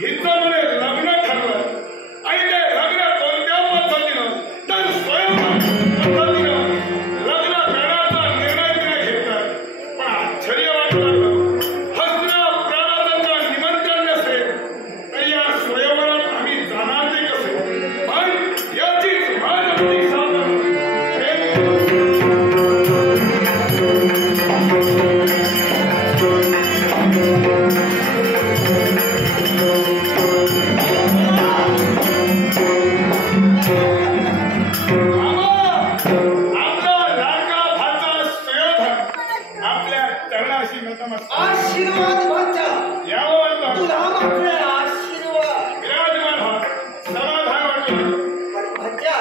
हिचं म्हणे लग्न ठरलं आणि ते लग्न कोणत्या पद्धतीनं तर स्वयंवर पद्धतीनं लग्न करण्याचा निर्णय तिने घेतला. पण आश्चर्य वाटू लागलं. हसणं प्राणाचं निमंत्रण नसेल तर या स्वयंवरात आम्ही जाणार ते कसे. पण याचीच महानगरी आशीर्वाद भाच्या तुला मात्र आशीर्वाद विराजमान हा समाधान वाटलं. पण भाच्या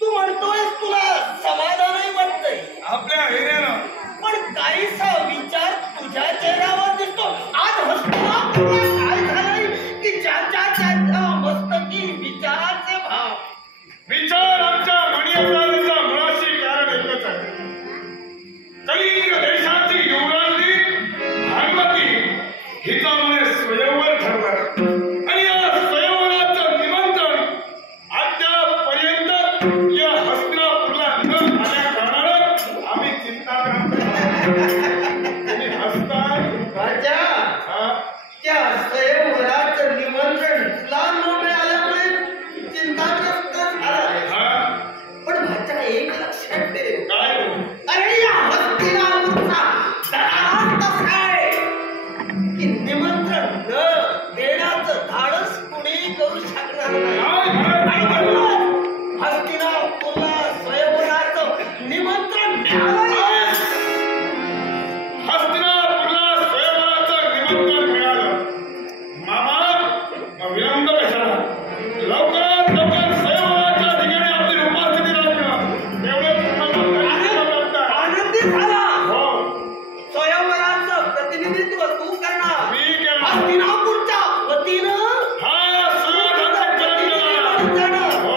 तू म्हणतोय तुला समाधानही वाटतंय आपल्या हिऱ्यानं. पण काहीसा विचार तुझ्या चेहऱ्यावर दिसतो. आज हसताना काय झालंय की ज्याच्या मस्तकी विचाराचे भाव. विचार आमच्या मणिप्रांताच्या मुळाशी कारण एकच आहे. कलिंग देशाची युवराणी भागवती हिचा म्हणे स्वयंवर ठरलं आणि या स्वयंवराचं निमंत्रण अद्यापर्यंत या हस्तिनापूरला न आल्या कारणानं आम्ही चिंता तुम्ही हसताय. भाच्या त्या स्वयंवराचं निमंत्रण तुला न मिळाल्यामुळे चिंताग्रस्त झाला. पण भाच्या एक लक्षात ठेव. काय अरे या हस्तिनापूरचा दरार कसा आहे की निमंत्रण न देण्याचं धाडस कुणी करू शकणार नाही. हस्तिनापूरला स्वयंवराचं निमंत्रण मिळालं. हस्तिनापूरला स्वयंवराचं निमंत्रण मिळालं. मामा विलंब कशाला. लवकरात लवकर स्वयंवराच्या ठिकाणी आपली उपस्थिती राखणं एवढं आनंदी झाला. हो स्वयंवराचं प्रतिनिधित्व तू करणार. मी केलं. हस्तिनापूरच्या वतीनं हा स्वयंवराचं प्रतिनिधित्व जाणार. हो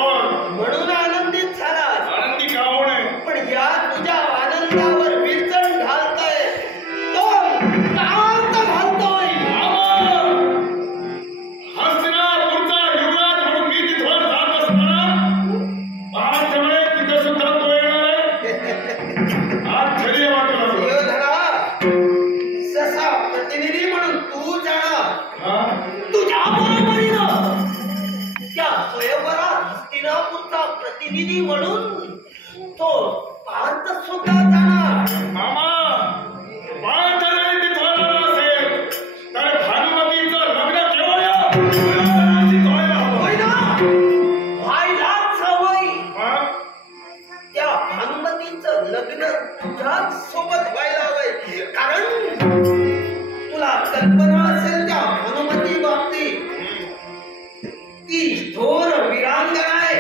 म्हणून आनंदित झाला. आनंदी का होऊ नये. पण या तुझ्या आनंदावर विरजण घालतोय तो कांत घालतोय. हस्तिनापूरचा युवराज म्हणून मी तिथवर जात असताना पाहतमुळे तिथं सुद्धा तो येणार आहे. आश्चर्य वाटलं. सुयोधना, ससा प्रतिनिधी म्हणून तू जाणार. तुझ्या बरोबरीनं त्या स्वयंवरात हस्तिनापूरचा प्रतिनिधी म्हणून तो पार्थ सुद्धा जाणार. मामा पाहतमुळे तिथवर आला असेल तर भानुमतीचं लग्न केवळ या युवराजाशी व्हायला हवं. होय ना? व्हायलाच हवंय. मग त्या भानुमतीचं लग्न तुझ्याच सोबत व्हायला हवंय. कारण तुला कल्पना असेल त्या भानुमती बाबतीत ती थोर वीरांगना आहे.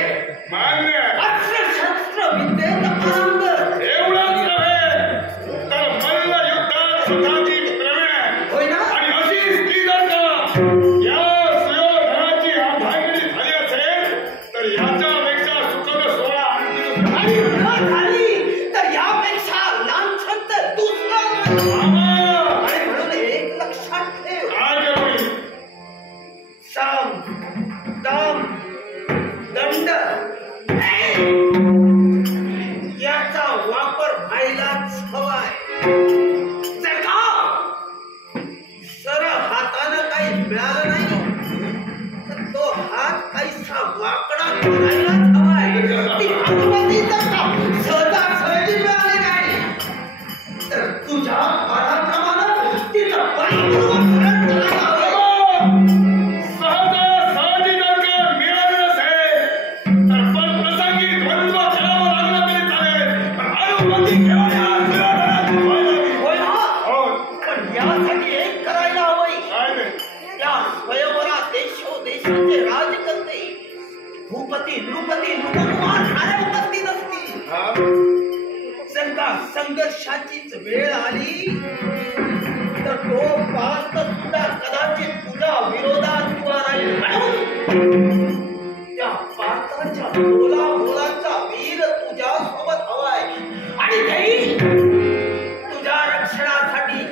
मान्य अस्त्र शस्त्र विद्येत पारंगत. एवढंच नव्हे तर मल्ल युद्धात सुद्धा ती प्रवीण आहे. होय ना? आणि अशी स्त्री जर का या सुयोधनाची अर्धांगिनी झाली असेल तर याच्यापेक्षा सुखद सोहळा आणखी आणि न झाली तर यापेक्षा लांछन तर दुसरं नाही. आणि म्हणून एक लक्षात ठेव. काय करू. साम दाम दंड याचा वापर व्हायलाच हवाय. जर का सरळ हातानं काही मिळालं नाही तर तो हात काहीसा वाकडा करायलाच हवाय. ती भानुमती जर का सहजासहजी मिळाली नाही तर तुझ्या पराक्रमानं तिचं बळपूर्वक हरण करायला हवंय. सहजासहजी जर का मिळालं नसेल तर पण प्रसंगी द्वंद्व खेळावं लागलं तरी चालेल. पण अनुमती केवळ या सुयोधनाची व्हायला हवी. होय ना? हो पण यासाठी एक करायला हवंय. काय ते. या स्वयंवरात देशोदेशाचे राजकर्ते भूपती नृपती नृपकुमार सारे उपस्थित असतील. जर का संघर्षाचीच वेळ आली तर तो पार्थ सुद्धा कदाचित तुझ्या विरोधात उभा राहील. म्हणून त्या पार्थाच्या बोलाचा वीर तुझ्या सोबत हवाय आणि देईल तुझ्या रक्षणासाठी.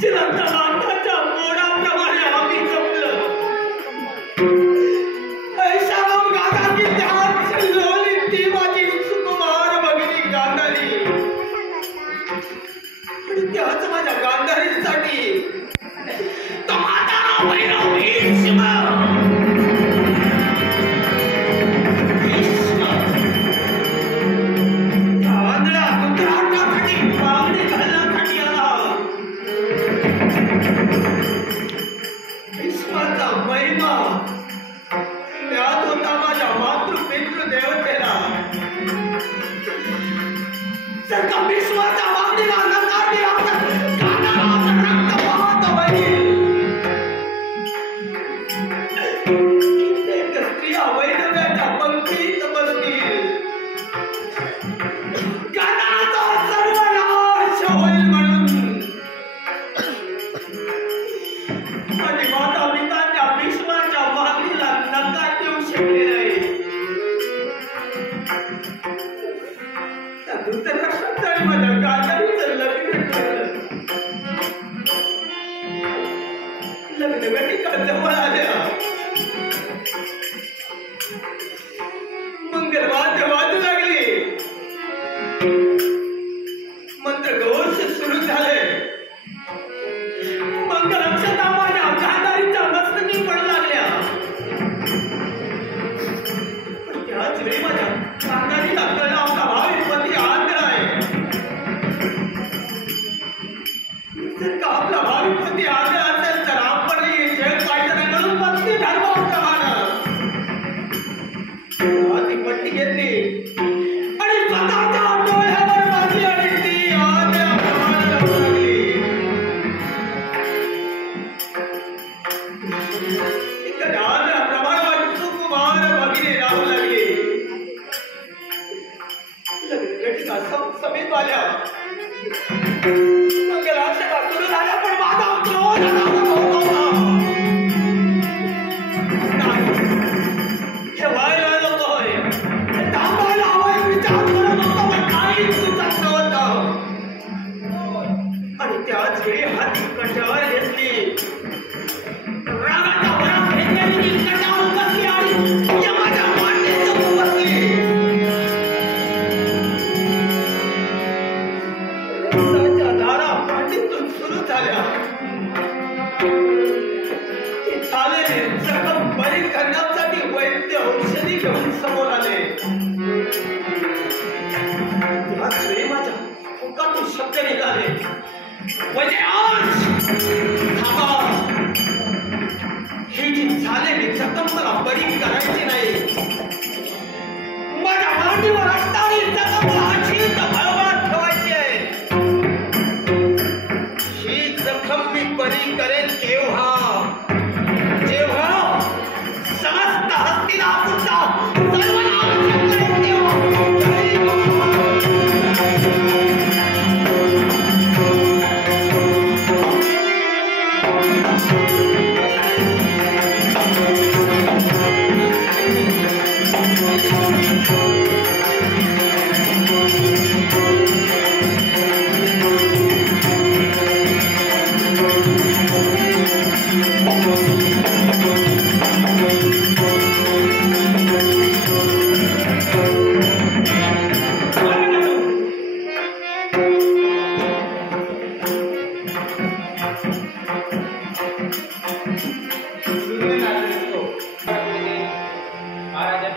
जिवंत माणसाच्या मोडाप्रमाणे आम्ही जपलं. ऐशाराम गादा की ध्यान शिल्लोली ती माझी सुकुमार भगिनी गांधारी. आणि त्याच माझ्या गांधारीसाठी तो म्हातारा भैरव भीष्म आंधळा कुत्राटासाठी मागणी घालण्यासाठी आला. भीष्माचा महिमा त्यात होता माझ्या मातृपितृ देवतेला. जर का भीष्माच्या मागणीला नकार दिला तर गांधाराचं रक्त वाहत होईल. कित्येक स्त्रिया वैधव्याच्या पंक्तीत बसतील. गांधाराचा सर्वनाश होईल म्हणून माझी माता पितांच्या भीष्माच्या मागणीला नकार देऊ शकले नाही. त्या धृतराष्ट्राचं आणि माझ्या गांधारीचं लग्न ठरलं. लग्नघटिका जवळ आल्या. मंगलवाद्य वाजू लागली. मंत्रघोष सुरू झाले. मंगलक्षता माझ्या गांधारीच्या मस्तकी पडू लागल्या. पण त्याच वेळी माझ्या गांधारीला कळलं आपला भावी पती आंधळा आहे. जर का आपला भावी पती आंधळा असेल तर आपण हे जग पाहिजे नाही म्हणून पत्नी धर्माप्रमाणे ती पट्टी घेतली आणि स्वतःच्या डोळ्यावर बांधली आणि ती आंधळ्याप्रमाणे राहू लागली. इकडे आंधळ्याप्रमाणे माझी सुकुमार भगिनी राहू लागली. लग्नघटिका समीप आल्या. मंगलाष्टका सुरू झाल्या पण माझा क्रोध नावत होता. नाही, हे व्हायला नकोय. हे थांबायला हवंय. विचार करत होतो पण काही सुचत नव्हतं. आणि त्याच वेळी हाती कटार घेतली. रागाच्या भरात घेतलेली ती कटार बसली आणि यमाच्या मांडीत जपून बसली. रक्ताच्या धारा मांडीतून सुरू झाल्या. ती झालेली जखम बरी करण्यासाठी वैद्य औषधी घेऊन समोर आले. त्याच वेळी माझ्या मुखातून शब्द निघाले. वैद्यराज, थांबा. ही जी झालेली जखम मला बरी करायची नाही. माझ्या मांडीवर असणारी जखम मला अशीच बळवत ठेवायची आहे. ही जखम मी बरी करेन केव्हा? जेव्हा समस्त हस्तिनापूरचा सर्वनाश करेन तेव्हा. जय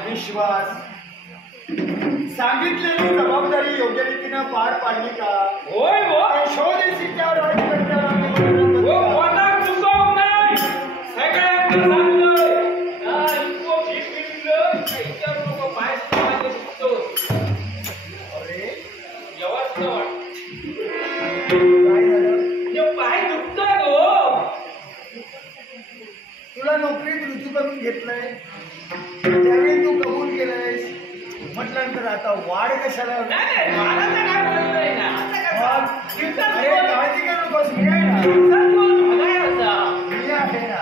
विश्वास सांगितलेली जबाबदारी योग्य रीतीनं पार पाडली का? होय हो. यशोदेशीच्या राज्यकर्त्याला मी हो, कोणाक चुकवू नाही. सगळ्यांना सांगतोय. इतको भीक दिलं, इतर लोक पाय सुटवायचे सुटतो. अरे व्यवस्था वाटत. काय झालं? हे पाय दुखतात हो. तुला नोकरीत रुजू करून घेतलंय, त्यावेळी तू कबूल केलंयस. म्हटल्यानंतर आता वाढ कशाला? नाही नाही, मला तर काय बोललोय ना. आता काय मग? अरे काळजी करू नकोस, मी आहे ना. बघायचा. मी आहे ना.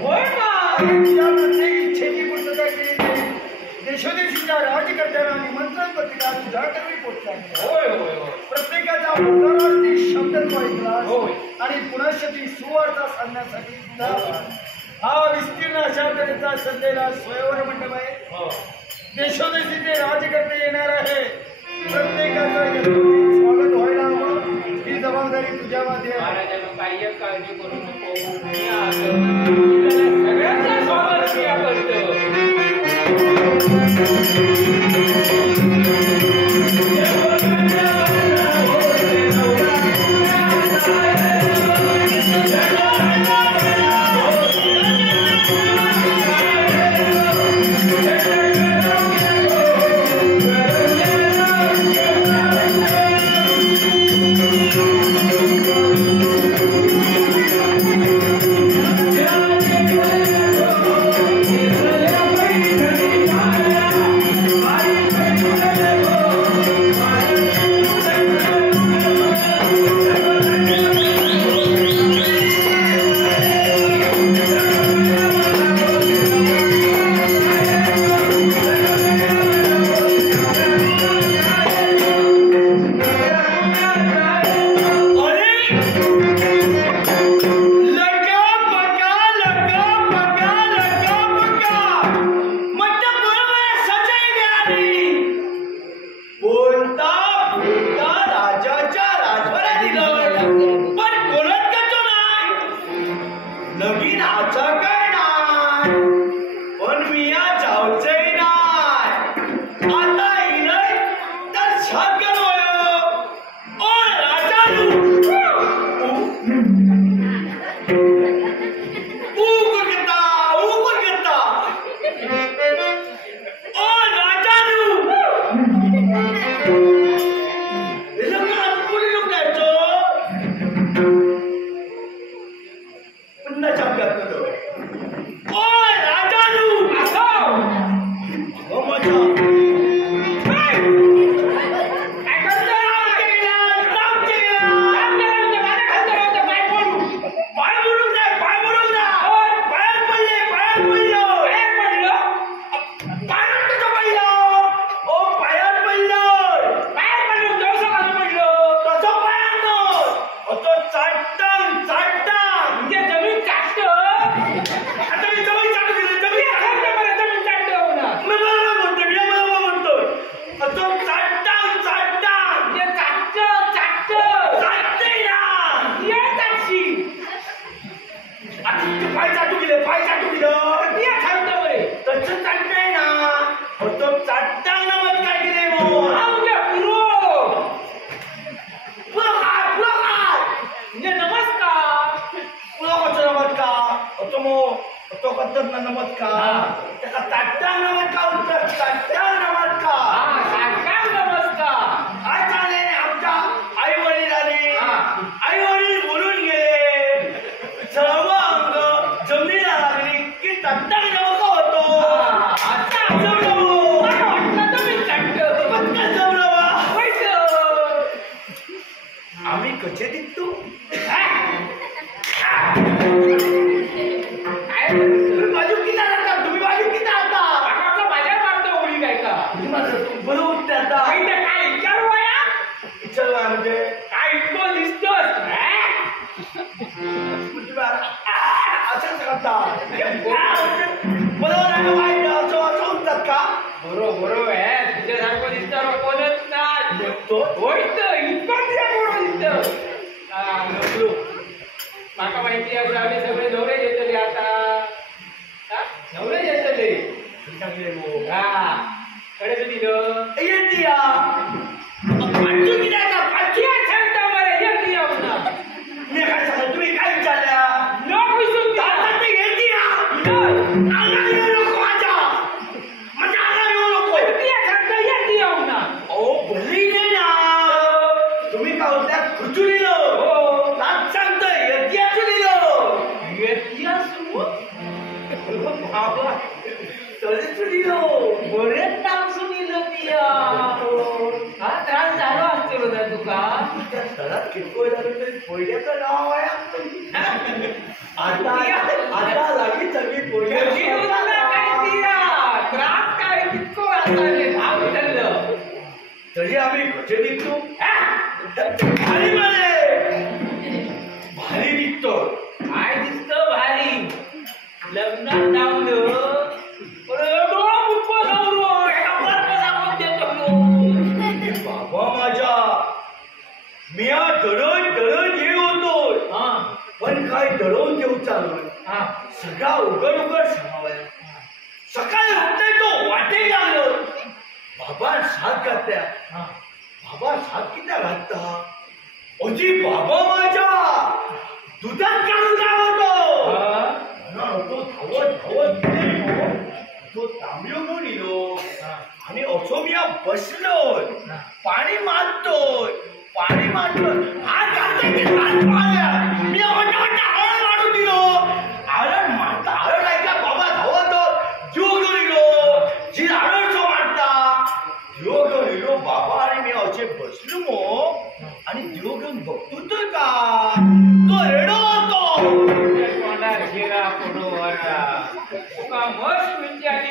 होय ना. अरे तुझ्या प्रत्येक इच्छेची पूर्तता केली तरी यशोदेशीच्या राज्यकर्त्याला निमंत्रण पत्रिका तुझ्याकडे पोहोचला. होय होय होय. प्रत्येकाच्या अंतरार्थी शब्द तू ऐकलास होय. आणि पुनश्च सुवार्ता सांगण्यासाठी सुद्धा हा विस्तीर्ण अशा तऱ्हेचा सजलेला स्वयंवर मंडप आहे. हो. देशोदेशीचे राजकर्ते येणार आहे. प्रत्येकाचं यथोचित स्वागत व्हायला हवं. ही जबाबदारी तुझ्या मागे आहे. महाराजांनो काही एक काळजी करू नको. मी आलो. सगळ्यांचं स्वागत मी करतो. तरी आम्ही कसे निघतो भारी म्हणे भारी दिसतो काय दिसतं भारी लग्नात लावलं बाबा माझ्या मी दररोज दररोज ये होतोय पण काय दररोज देऊ चालू सगळा उघड उघड सांगावं सकाळी उठते तो वाटे लागलो बाबा साथ घातल्या बाबा साथ किती घालता अजी बाबा माझ्या दुधात काढून काय होतो तो धावत धावत गेलो तो तांबलो घेऊन येलो आणि असो मी बसलोय पाणी मारतोय हात घालतोय की हात मारल्या मी हळद मारून दिलो हळद मारता हळद ऐका बाबा धावत जीव घेऊन येलो जी हळद जो मारता जीव घेऊन येलो बाबा आणि मी असे बसलो मग आणि जीव घेऊन बघतोय का तो रेडो होतो मस्त विचार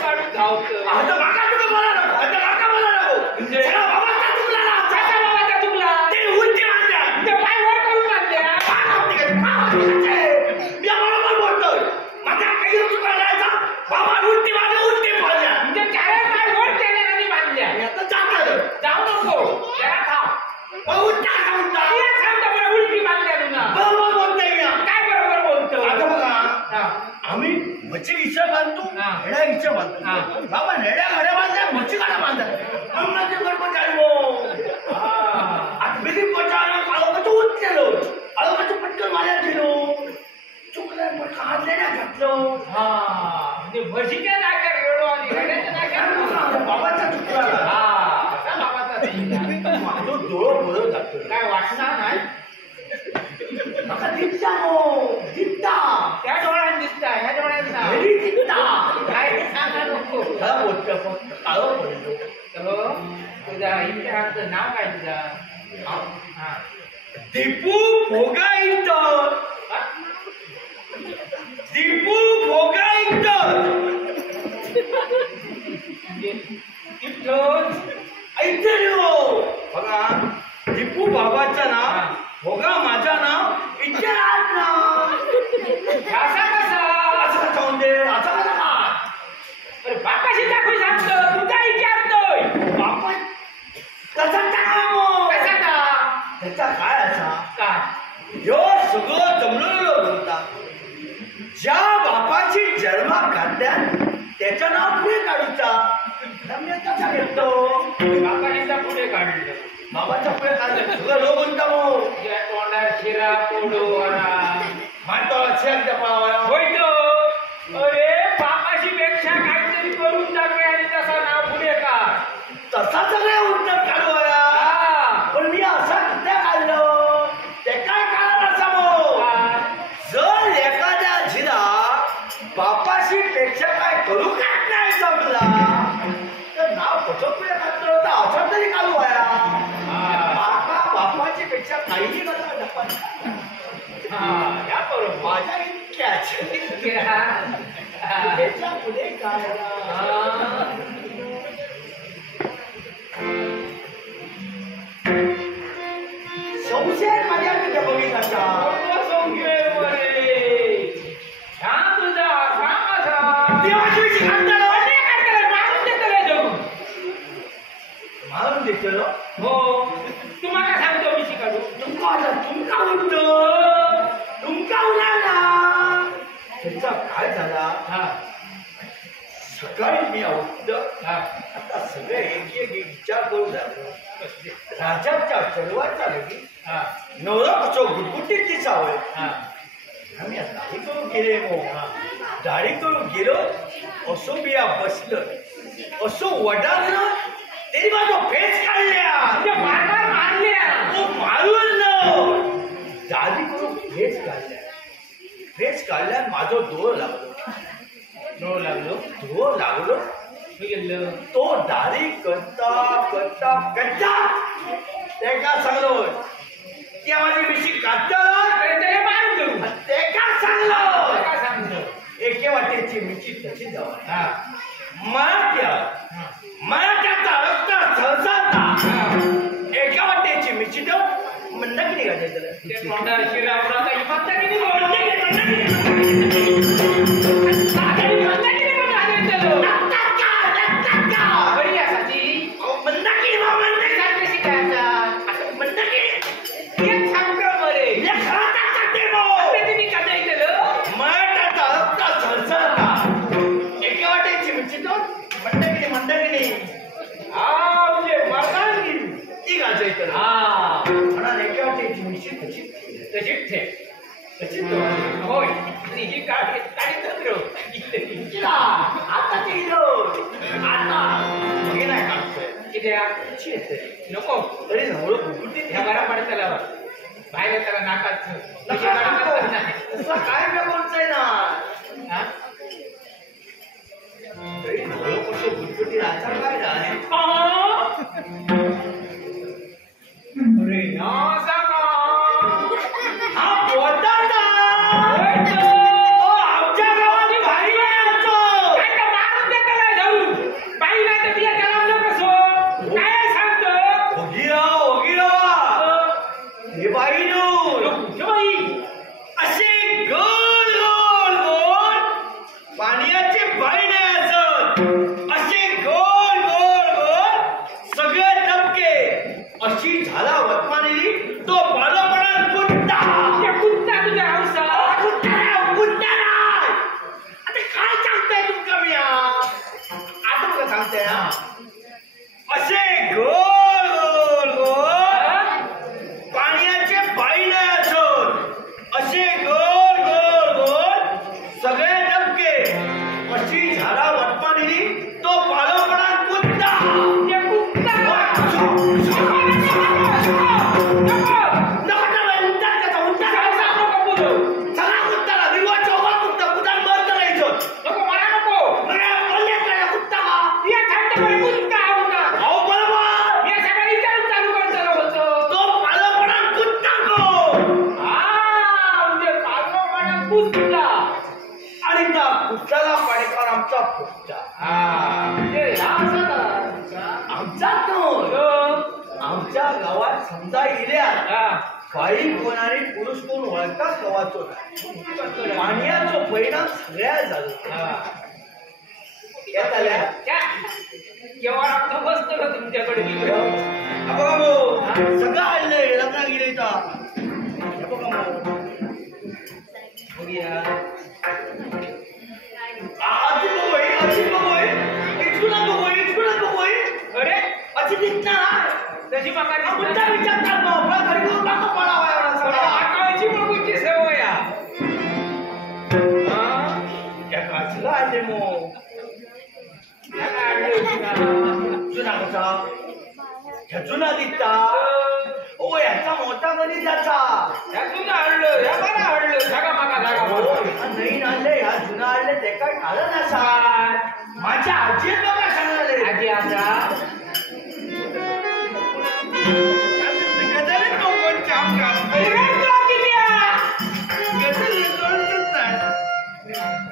काढून धावतं आता मागा तुला बोला नको आता मागा बोला नको म्हणजे? सगळा बाबाचा चुकला ना चाचा बाबाचा चुकला ते उलटी मारल्या ते पाय वर करून मारल्या मी बरोबर बोलतोय माझ्या काही चुकला नाही बाबा उलटी मारल्या म्हणजे चार पाय वर केले आणि बांधल्या मी आता जातो जाऊ नको जरा थांब उलटा सांगता उलटी बांधल्या तुला बरोबर बोलतोय मी काय बरोबर बोलतो आता बघा हा. आम्ही मच्छी इच्छा बांधतो हा. हेड्या इच्छा बांधतो बाबा नेड्या घड्या बांधल्या मच्छी काढा बांधतात आम्हाला गडबड चालू आता बेदी पचार आलोकाचं उठलेलो आलोकाचं पटकन माझ्यात गेलो चुकलं पण काढले ना घातलं हा म्हणजे म्हशीच्या नाक्यात रेडो आणि रेड्याच्या नाक्यात बाबाचा चुकला हा त्या बाबाचा चुकला. माझं डोळं बरं जातं काय वाटणार नाही नका दिसता हो दिसता त्या डोळ्यात दिसत ह्या डोळ्यात ना घरी दिसता काय सांगा नको खरा बोलतं फक्त काळं पडलो हो तुझा इतिहासचं नाव काय तुझा हा दीपू भोगाईतर दीपू भोगाईतर इथं ऐकलो बघा दीपू बाबाचं नाव भोगा माझं नाव इतिहास नाव असा कसा असं जाऊन दे असं कसा का अरे बापाशी दाखवू सांगतो तू काय विचारतोय बापा तसा टाकावं कसा का त्याचा काय असा काय ह्यो सगळं जमलेलं होता ज्या बापाची जन्मात घातल्या त्याचं नाव पुढे काढूचा मी कसा घेतो बापाने पुढे काढलं बाबाच्या पुढे काढलं सगळं लोक म्हणता मग या तोंडात शिरा पोडो मानतो शेण जपावा होय तो अरे बापाशी पेक्षा काहीतरी करून टाकूया आणि तसा नाव पुढे का तसा सगळ्या उत्तर काढू पण मी असा कित्या काढलं ते काय कारण असा जर एखाद्या झिरा बापाशी पेक्षा काय करू काढ नाही जमला तर नाव कसं पुढे काढलं होतं असं तरी काढू बापाची पेक्षा काहीही करा या बरोबर माझ्या इतक्याच त्याच्या पुढे काय संशय माझ्या तुझ्या बघितला मारून देतो हो तुम्हाला सांगतो मी शिकाडू तुमका उठतो तुमका उलाला त्याचा काय झाला सकाळी मी उठलो आता सगळे एक एक विचार करू लागलो राजाच्या चढवायचा लगी नवरा कसो गुटगुटीची सावय आम्ही दाढी करून गेले दाढी करून गेलो असो बिया बसलं असो वडालं ते माझा फेस काढल्या मारल्या मारून दाढी करून फेस काढल्या माझं डोळ लागलो डोळ लागलो तो दाढी करता करता करता ते का सांगलो त्या माझी मिशी काढता ते का सांगलो एके वाटेची मिशी तशी जावा मला त्याचा रस्ता सहसा चितो म्हणता किती घालायचं ते तोंडावर शिरावला काही म्हणता किती बोलते बरी असाची म्हणता की म्हणता सारखी शिकायचा म्हणता की एक सांगतो मरे तुम्ही कसं ऐकलं एका वाटायची चितो म्हणता की नाही हा म्हणजे मर्दानगी ती घालायचं हा म्हणा एका वाटायची मिशी तशी तशीच ठे तशीच होय आणि ही काढी तंत्र आता ते आता हे नाही काढतोय नको तरी हळू कुठे ह्या बरा पडत त्याला बाहेर त्याला नाकात तसा काय बोलतोय ना तरी हळू कसं गुटगुटी राजा काय नाही अरे ना सांगा हा बोलता ना आमच्या गावात भारी नाही आमचं काय तर मारून दे त्याला जाऊन बाई नाही तर तिला त्याला कसो काय सांगतो हे बाई नो बाई असे गोल गोल गोल पाण्याचे बाई नाही असत असे गोल गोल गोल सगळे टपके अशी झाला वतमानेली तो बालपणात कुत्ता त्या कुत्ता तुझ्या हौसा कुत्ता नाही आता काय सांगताय तुमका मी आता बघा सांगताय असे गोल गोल गोल पाण्याचे बाई नाही असत असे गोल गोल गोल सगळे डबके अशी झाला वटपाणी तो बालपणात कुत्ता त्या कुत्ता सगळा कुत्ताला निवड चौकात कुत्ता कुत्ता बंद करायचं नको मला नको कुत्ता या थंड कुत्ता आहो ना अहो बरोबर या सगळ्या विचारून चालू करताना होतो तो बालपणात कुत्ता को हा म्हणजे पागोपणा कुत्ता आणि त्या कुत्त्याला पाडेकर आमचा कुत्ता हा म्हणजे असं आमचा तो आमच्या गावात समजा इल्या हा बाई कोण आणि पुरुष कोण ओळखताच गावाचो पाण्याचा परिणाम सगळ्या झाला येत आल्या केव्हा आमचं बसतो का तुमच्याकडे मी बघा भाऊ सगळं आणलंय लग्न गेले बघा भाऊ बघूया आजी बघोय इचकुला बघोय अरे अशी दिसणार तशी माका कुठला विचारतात भाऊ घरी घेऊन टाका पडावा एवढा सगळा आकाळची बघूची सवय त्या काचला आले मग जुना कसा जुना दिसता ओ याचा मोठा कधी त्याचा यातून हडलं या बरा हडलं जागा मागा जागा नवीन आणले ह्या जुना आणले ते काय कारण असा माझ्या आजी बघा सांगले आजी आजा गदर तो कोण चाम काम गदर कोणच नाही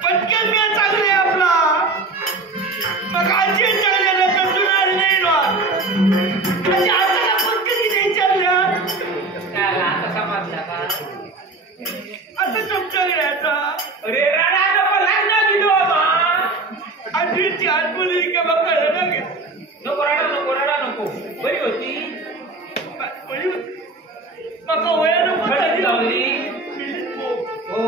पटकन मी चांगले आपला मग आजी चांगले तर जुना नाही ना आजी आजाला पटकन किती चालल्या आता समजला का आता तुमच्याकडे आता अरे राणा नको लग्न दिलो बाबा आजीची आठवली का बघा ना नको राणा नको बरी होती मग वयानं खडक लावली हो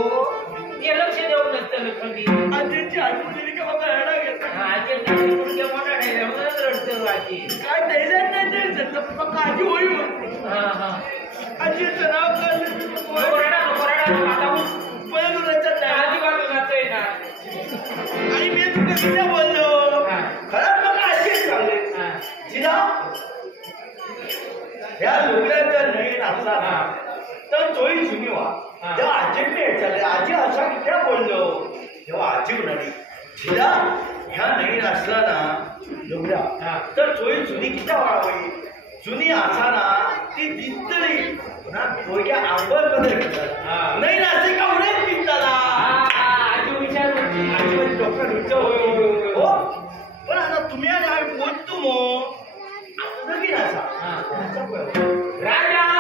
ते लक्ष देऊन नसतं खंडी आजीची आठवली का बघा हेडा घेतला आजी पुढच्या मोठा नाही म्हणूनच रडतो आजी काय द्यायला नाही द्यायचं मग आजी होईल हा आजीचं नाव काढलं नको राणा आता पळून उरायचं नाही आजी बाजूलाच आहे ना आणि मी तुला किती बोललो खरंच मग आजीच चांगले जिना ह्या लुगड्याचा नवीन असला ना तर तोही जुनी व्हा तेव्हा आजीने विचारले आजी असा किती बोललो तेव्हा आजी म्हणाली जिला ह्या नवीन असला ना लुगड्या तर तोही जुनी किती वाढावी जुनी असाना ती दिसतली पुन्हा थोडक्या आंबट बदल घेतात नाही ना असे का उडे पिकताना आजी विचार आजी म्हणजे डॉक्टर हो पण आता तुम्ही आणि आम्ही बोलतो मग नवीन असा राजा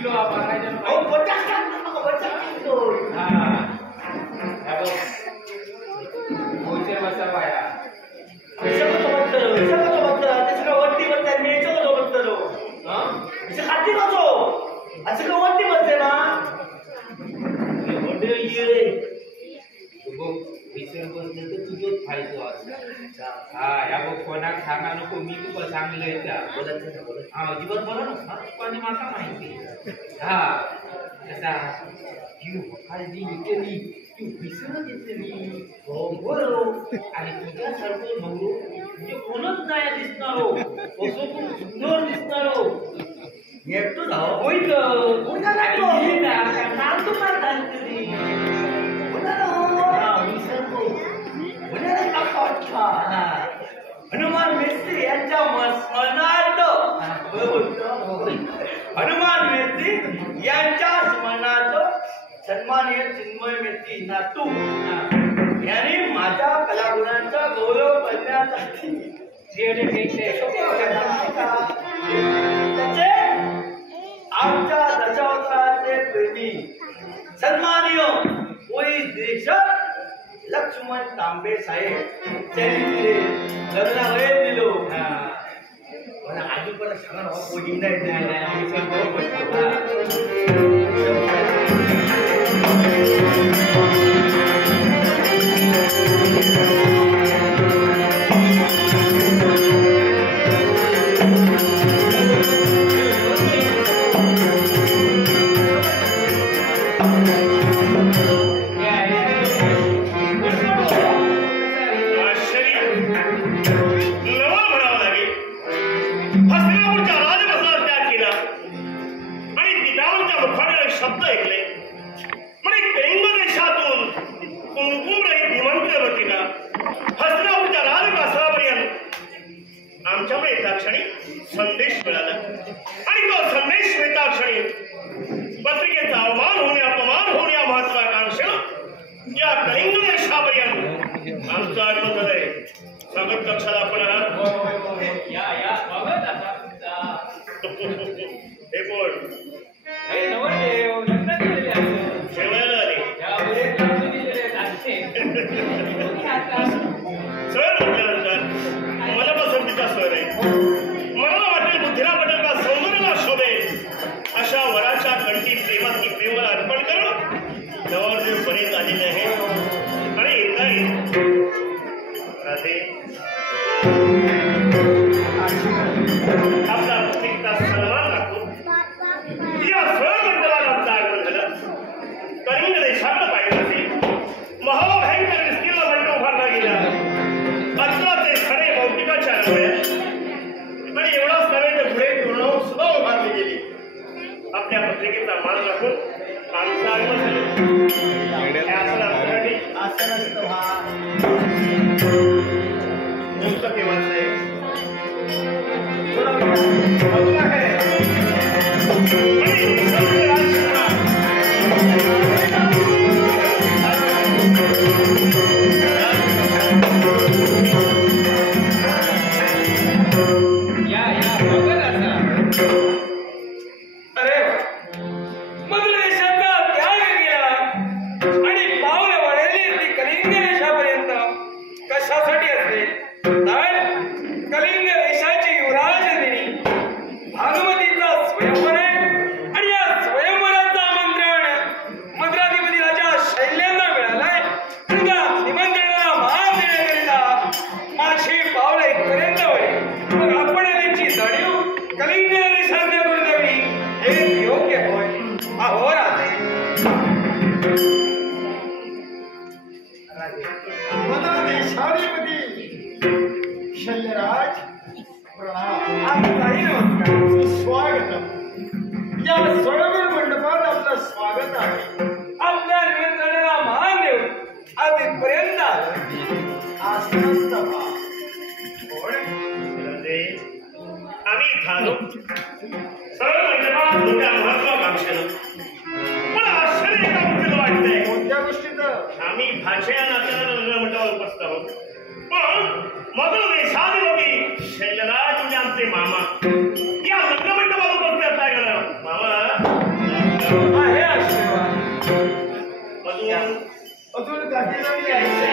किलो महाराजांना अहो 50 टाक 50 किलो. गोचर बसा पाया सगळं बघतलं ते सगळं वरती बघताय मी सगळं बघतलो हा खाती कसो असं सगळं वरती बसते ना वडे ये बघ विसर बसले तर तुझंच फायदो असता हा या बघ कोणाक सांगा नको मी तुका सांगलंय त्या हा अजिबात बोला ना पण माका माहिती हा कसा जीव काळजी विकेली तू विसरत घेतली हो बोलो आणि तुझ्यासारखं नवरो म्हणजे कोणच नाही दिसणारो असं तू सुंदर दिसणारो एकटो जाओ होईत कोणा लागतो नाम तू काय सांगते हनुमान मेस्त्री यांच्या स्मरणार्थ हनुमान मेस्त्री यांच्या स्मरणार्थ सन्माननीय चिन्मय मेस्त्री नातू यांनी माझ्या कलागुणांचा गौरव करण्यासाठी त्याचे आमच्या दशावताराचे प्रेमी सन्माननीय पोलीस निरीक्षक लक्ष्मण तांबे साहेब त्यांनी लग्न वेळ दिलो मला आधी पण सांगा ना कोणी शब्द ऐकले म्हणजे पेंग देशातून कुंकुम रहित निमंत्रणवतीला हस्तिनापूरच्या राजवासापर्यंत आमच्याकडे एका क्षणी संदेश मिळाला आणि तो संदेश मिळता क्षणी पत्रिकेचा अवमान होणे अपमान होणे या महत्वाकांक्षेनं या कलिंग देशापर्यंत आमचं आगमन झालंय. स्वागत कक्षाला आपण हे कोण जेवायला आले सर म्हटल्यानंतर मला पसंतीचा सर आहे. मला वाटेल बुद्धीला पटेल का सौंदर्याला शोभेल अशा वराच्या कंठी प्रेमात प्रेमाला अर्पण करून नवरदेव बरेच आलेले आहे आणि येता आपला पत्रिकेचा सन्मान राखून या सर मंडळात आमचं आगमन झालं. कलिंग देशातलं पाहिलं असेल महाभयंकर विस्तीर्ण मंडळ उभारला गेला. अत्राचे खडे भौतिकाच्या डोळ्यात आणि एवढाच नव्हे तर पुढे पूर्ण सुद्धा उभारली गेली. आपल्या पत्रिकेचा मान राखून आमचं आगमन झालं. असं नसतं शल्यराज स्वागतम. या स्वयंवर मंडपात आपलं स्वागत आहे. आपल्या निमंत्रणाला मान देऊन आज इथपर्यंत आम्ही थांबलो सरळ मंडपात मोठ्या महत्वाकांक्षेनं मला आश्चर्य एका गोष्टीचं वाटतंय. कोणत्या गोष्टीचं? आम्ही भाषा नात्याला लग्न मंडपावर उपस्थित आहोत पण मधुर देशाधिपती शैलराज म्हणजे आमचे मामा या लग्न मंडपावर उपस्थित असताय. मामा आहे आशीर्वाद. अजून काही नाही यायचं.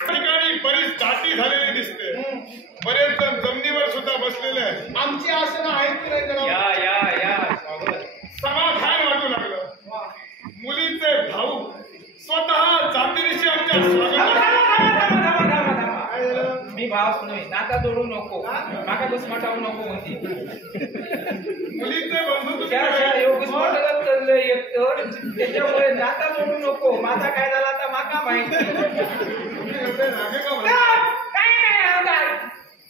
ठिकाणी बरीच दाटी झालेली दिसते. बरेच जण जमिनीवर सुद्धा बसलेले आहेत. आमची आसनं आहेत की नाही जरा? या समाधान वाटू लागलं. मुलीचे भाऊ स्वतः जातीनिशी आमच्या स्वागत. मी भाव नाही नाता जोडू नको माका घुसमटावू नको म्हणते. मुलीचे बंधू घुसमटच चाललंय एकतर त्याच्यामुळे नाता जोडू नको. माझा काय झाला आता माका माहिती.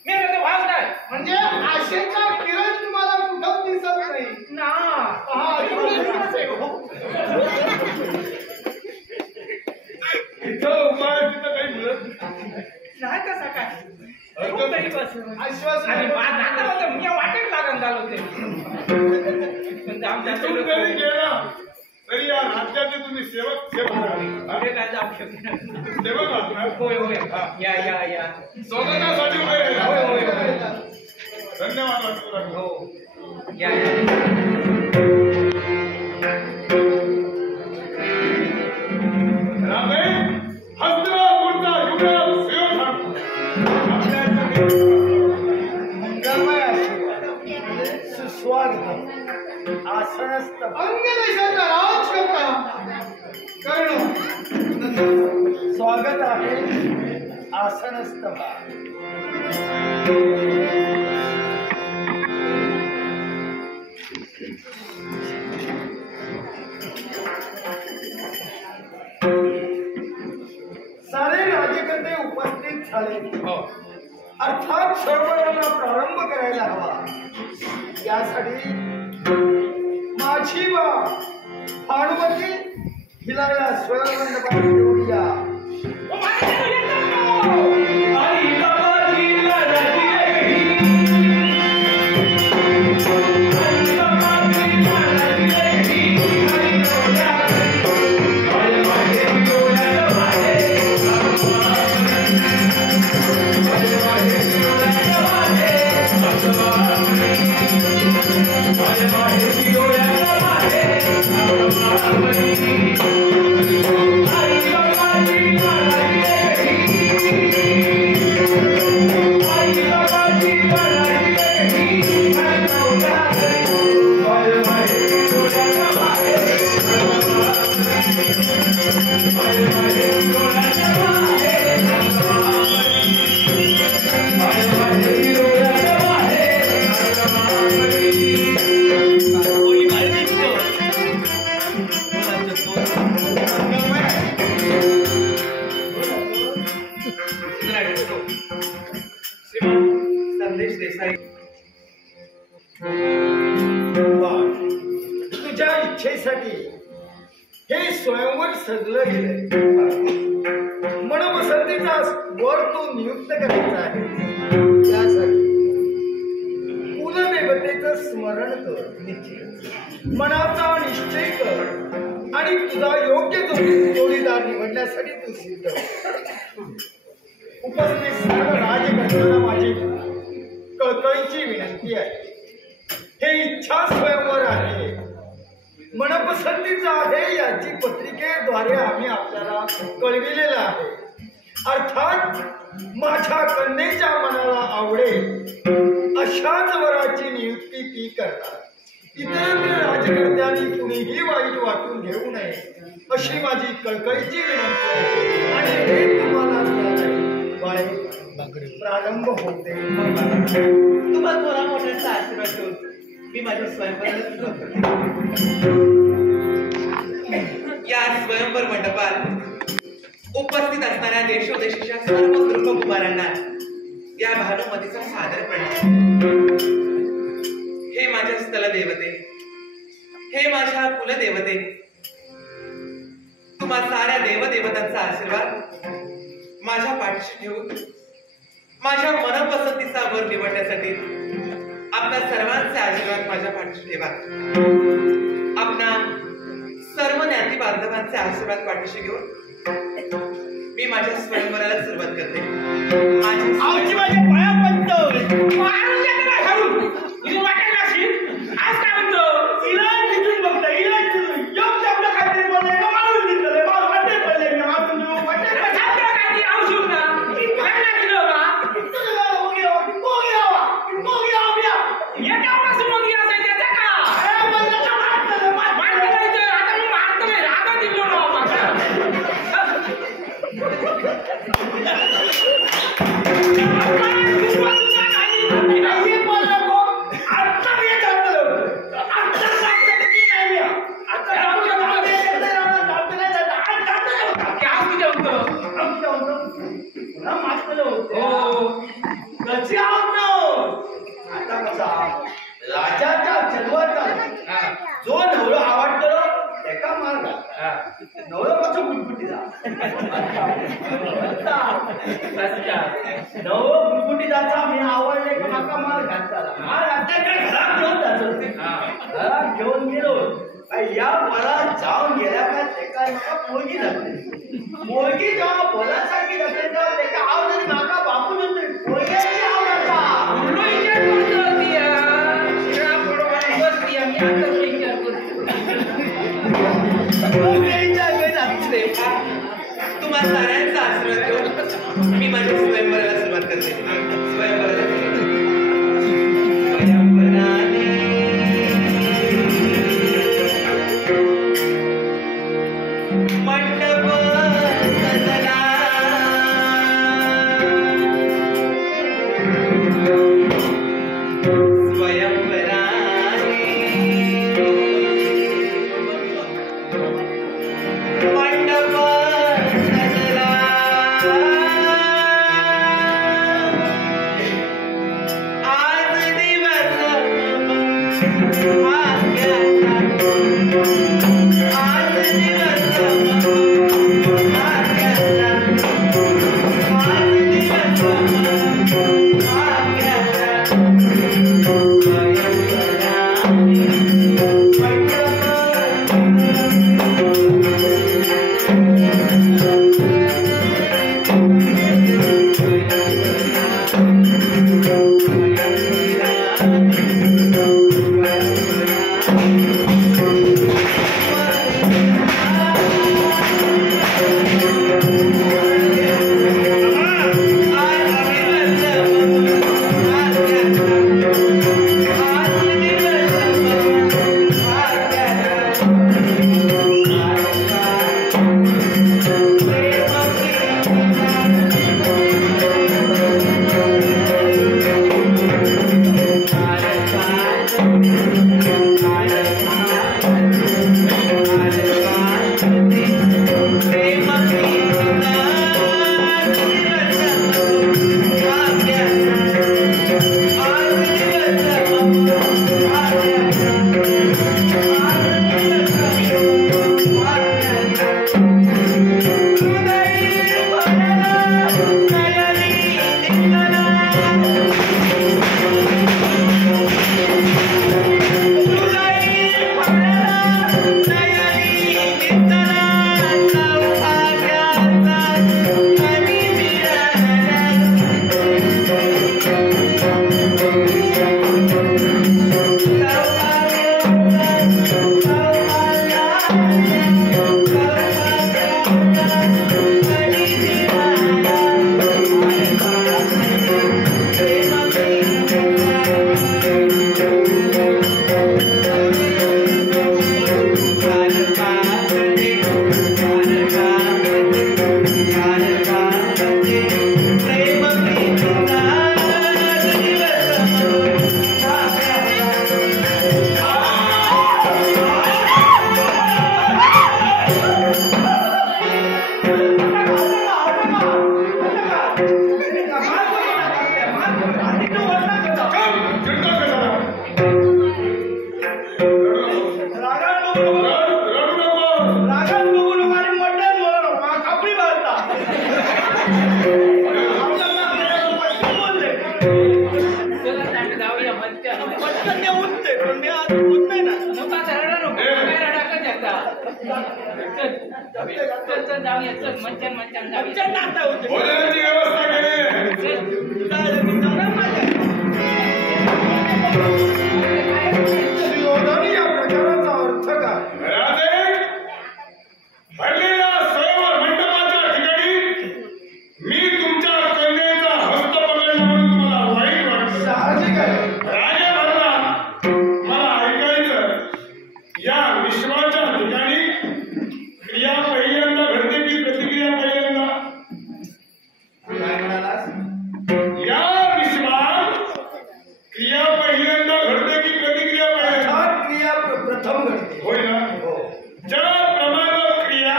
मी भाव नाही म्हणजे आशेचा किरण तुम्हाला कुठं दिसत नाही ना. इथं उभा तिथं काही मिळत नाही कसा काय आश्वासन आणि मी वाटेत लागून झालो ते. तिथून जरी गेला तरी या राज्याचे तुम्ही सेवक काय जाऊ शकत. सेवक आहात ना? होय होय या स्वागतासाठी उभे राहिला. होय होय धन्यवाद वाटतो लागलो. हो या रामे हस्तिनापूरचा युवराज सुयोधन मंगलमय आशीर्वाद. सुस्वागत. आसनस्थ अंग देशाचा राजकर्ता कर्ण स्वागत आहे. आसनस्थ व्हा. सारे राजकर्ते उपस्थित झाले. अर्थात स्वयंवराला प्रारंभ करायला हवा. यासाठी माझी बा भानुमती हिला या स्वयंमंडपात घेऊन या. संदेश देसाई तुझ्या इच्छेसाठी हे स्वयंवर सजलं गेलंय. मनपसंतीचा वर तो नियुक्त करायचा आहे. त्यासाठी कुलदेवतेचं स्मरण कर. मनाचा निश्चय कर आणि तुझा योग्य जोडीदार निवडण्यासाठी तू सिद्ध हो. उपस्थित सर्व राजकर्त्यांना माझी कळकळीची विनंती आहे. हे इच्छा स्वयंवर आहे. मनपसंतीचा आहे याची पत्रिकेद्वारे आम्ही आपल्याला कळविलेलं आहे. अर्थात माझ्या कन्येच्या मनाला आवडेल अशाच वराची नियुक्ती ती करतात. इतरत्र राजकर्त्यांनी कुणीही वाईट वाटून घेऊ नये अशी माझी कळकळीची विनंती आहे. आणि हे तुम्हाला प्रारंभ होते. तुम्हाला थोडा मोठ्याचा आशीर्वाद देऊन मी माझ्या स्वयंवरात या स्वयंवर मंडपात उपस्थित असणाऱ्या देशोदेशीच्या सर्व कुमारांना या भानुमतीचा सादर प्रणाम. हे माझ्या स्थलदेवते, हे माझ्या कुलदेवते, तुम्हा साऱ्या देवदेवतांचा आशीर्वाद माझ्या पाठीशी ठेवून माझ्या मनपसंतीचा वर निवडण्यासाठी आपल्या सर्वांचे आशीर्वाद माझ्या पाठीशी ठेवा. आपणा सर्व ज्ञाती बांधवांचा बाबांचे आशीर्वाद पाठीशी घेऊन मी माझ्या स्वयंवराला सुरुवात करते. आवची माझ्या पाया पडतो. मारून द्या त्याला खाऊन. तुझी वाटेल अशी आज काय म्हणतो इलाज तिथून बघता इलाज तिथून योग्य आपलं काहीतरी बोलले का मारून दिलं मला वाटे पडले मी मारून देऊ वाटे काहीतरी औषध ना लग्न केलं बा राजाच्या जन्माचा जो नवरो आवडतो त्याका मारला नवरो कसं गुटगुटीचा नवरो गुटगुटीचा मी आवडले का माका मार घातला मार घातल्याकडे घरात घेऊन जातो घरात घेऊन गेलो या वरात जाऊन गेल्या का त्याका एका पोळगी लागली पोळगी जेव्हा बोलासारखी लागते तेव्हा त्याका आव जरी माका बापून होते पोळग्याची आव लागला तुम्हा साऱ्यांचा आशीर्वाद घेऊन मी माझ्या स्वयंवराला सुरुवात करते. स्वयंवराला मंडप सजला चल चल जाऊया चल मंचन मंचन जाऊया भोजनाची व्यवस्था केली आहे. शिरोधानी या प्रकाराचा अर्थ काय? राजे, भरलेल्या स्वयंवर मंडपाच्या ठिकाणी मी तुमच्या कन्येचा हस्त पकडला म्हणून तुम्हाला वाईट वाटलं. साहजिक आहे. राजे म्हणला, मला ऐकायचं, या विश्वाच्या ठिकाणी क्रिया पहिल्यांदा घडते की प्रतिक्रिया पहिल्यांदा? काय म्हणालास? या विश्वात क्रिया पहिल्यांदा घडते की प्रतिक्रिया पहिल्यांदा? अर्थात क्रिया प्रथम घडते. होय ना? हो. ज्याप्रमाणे क्रिया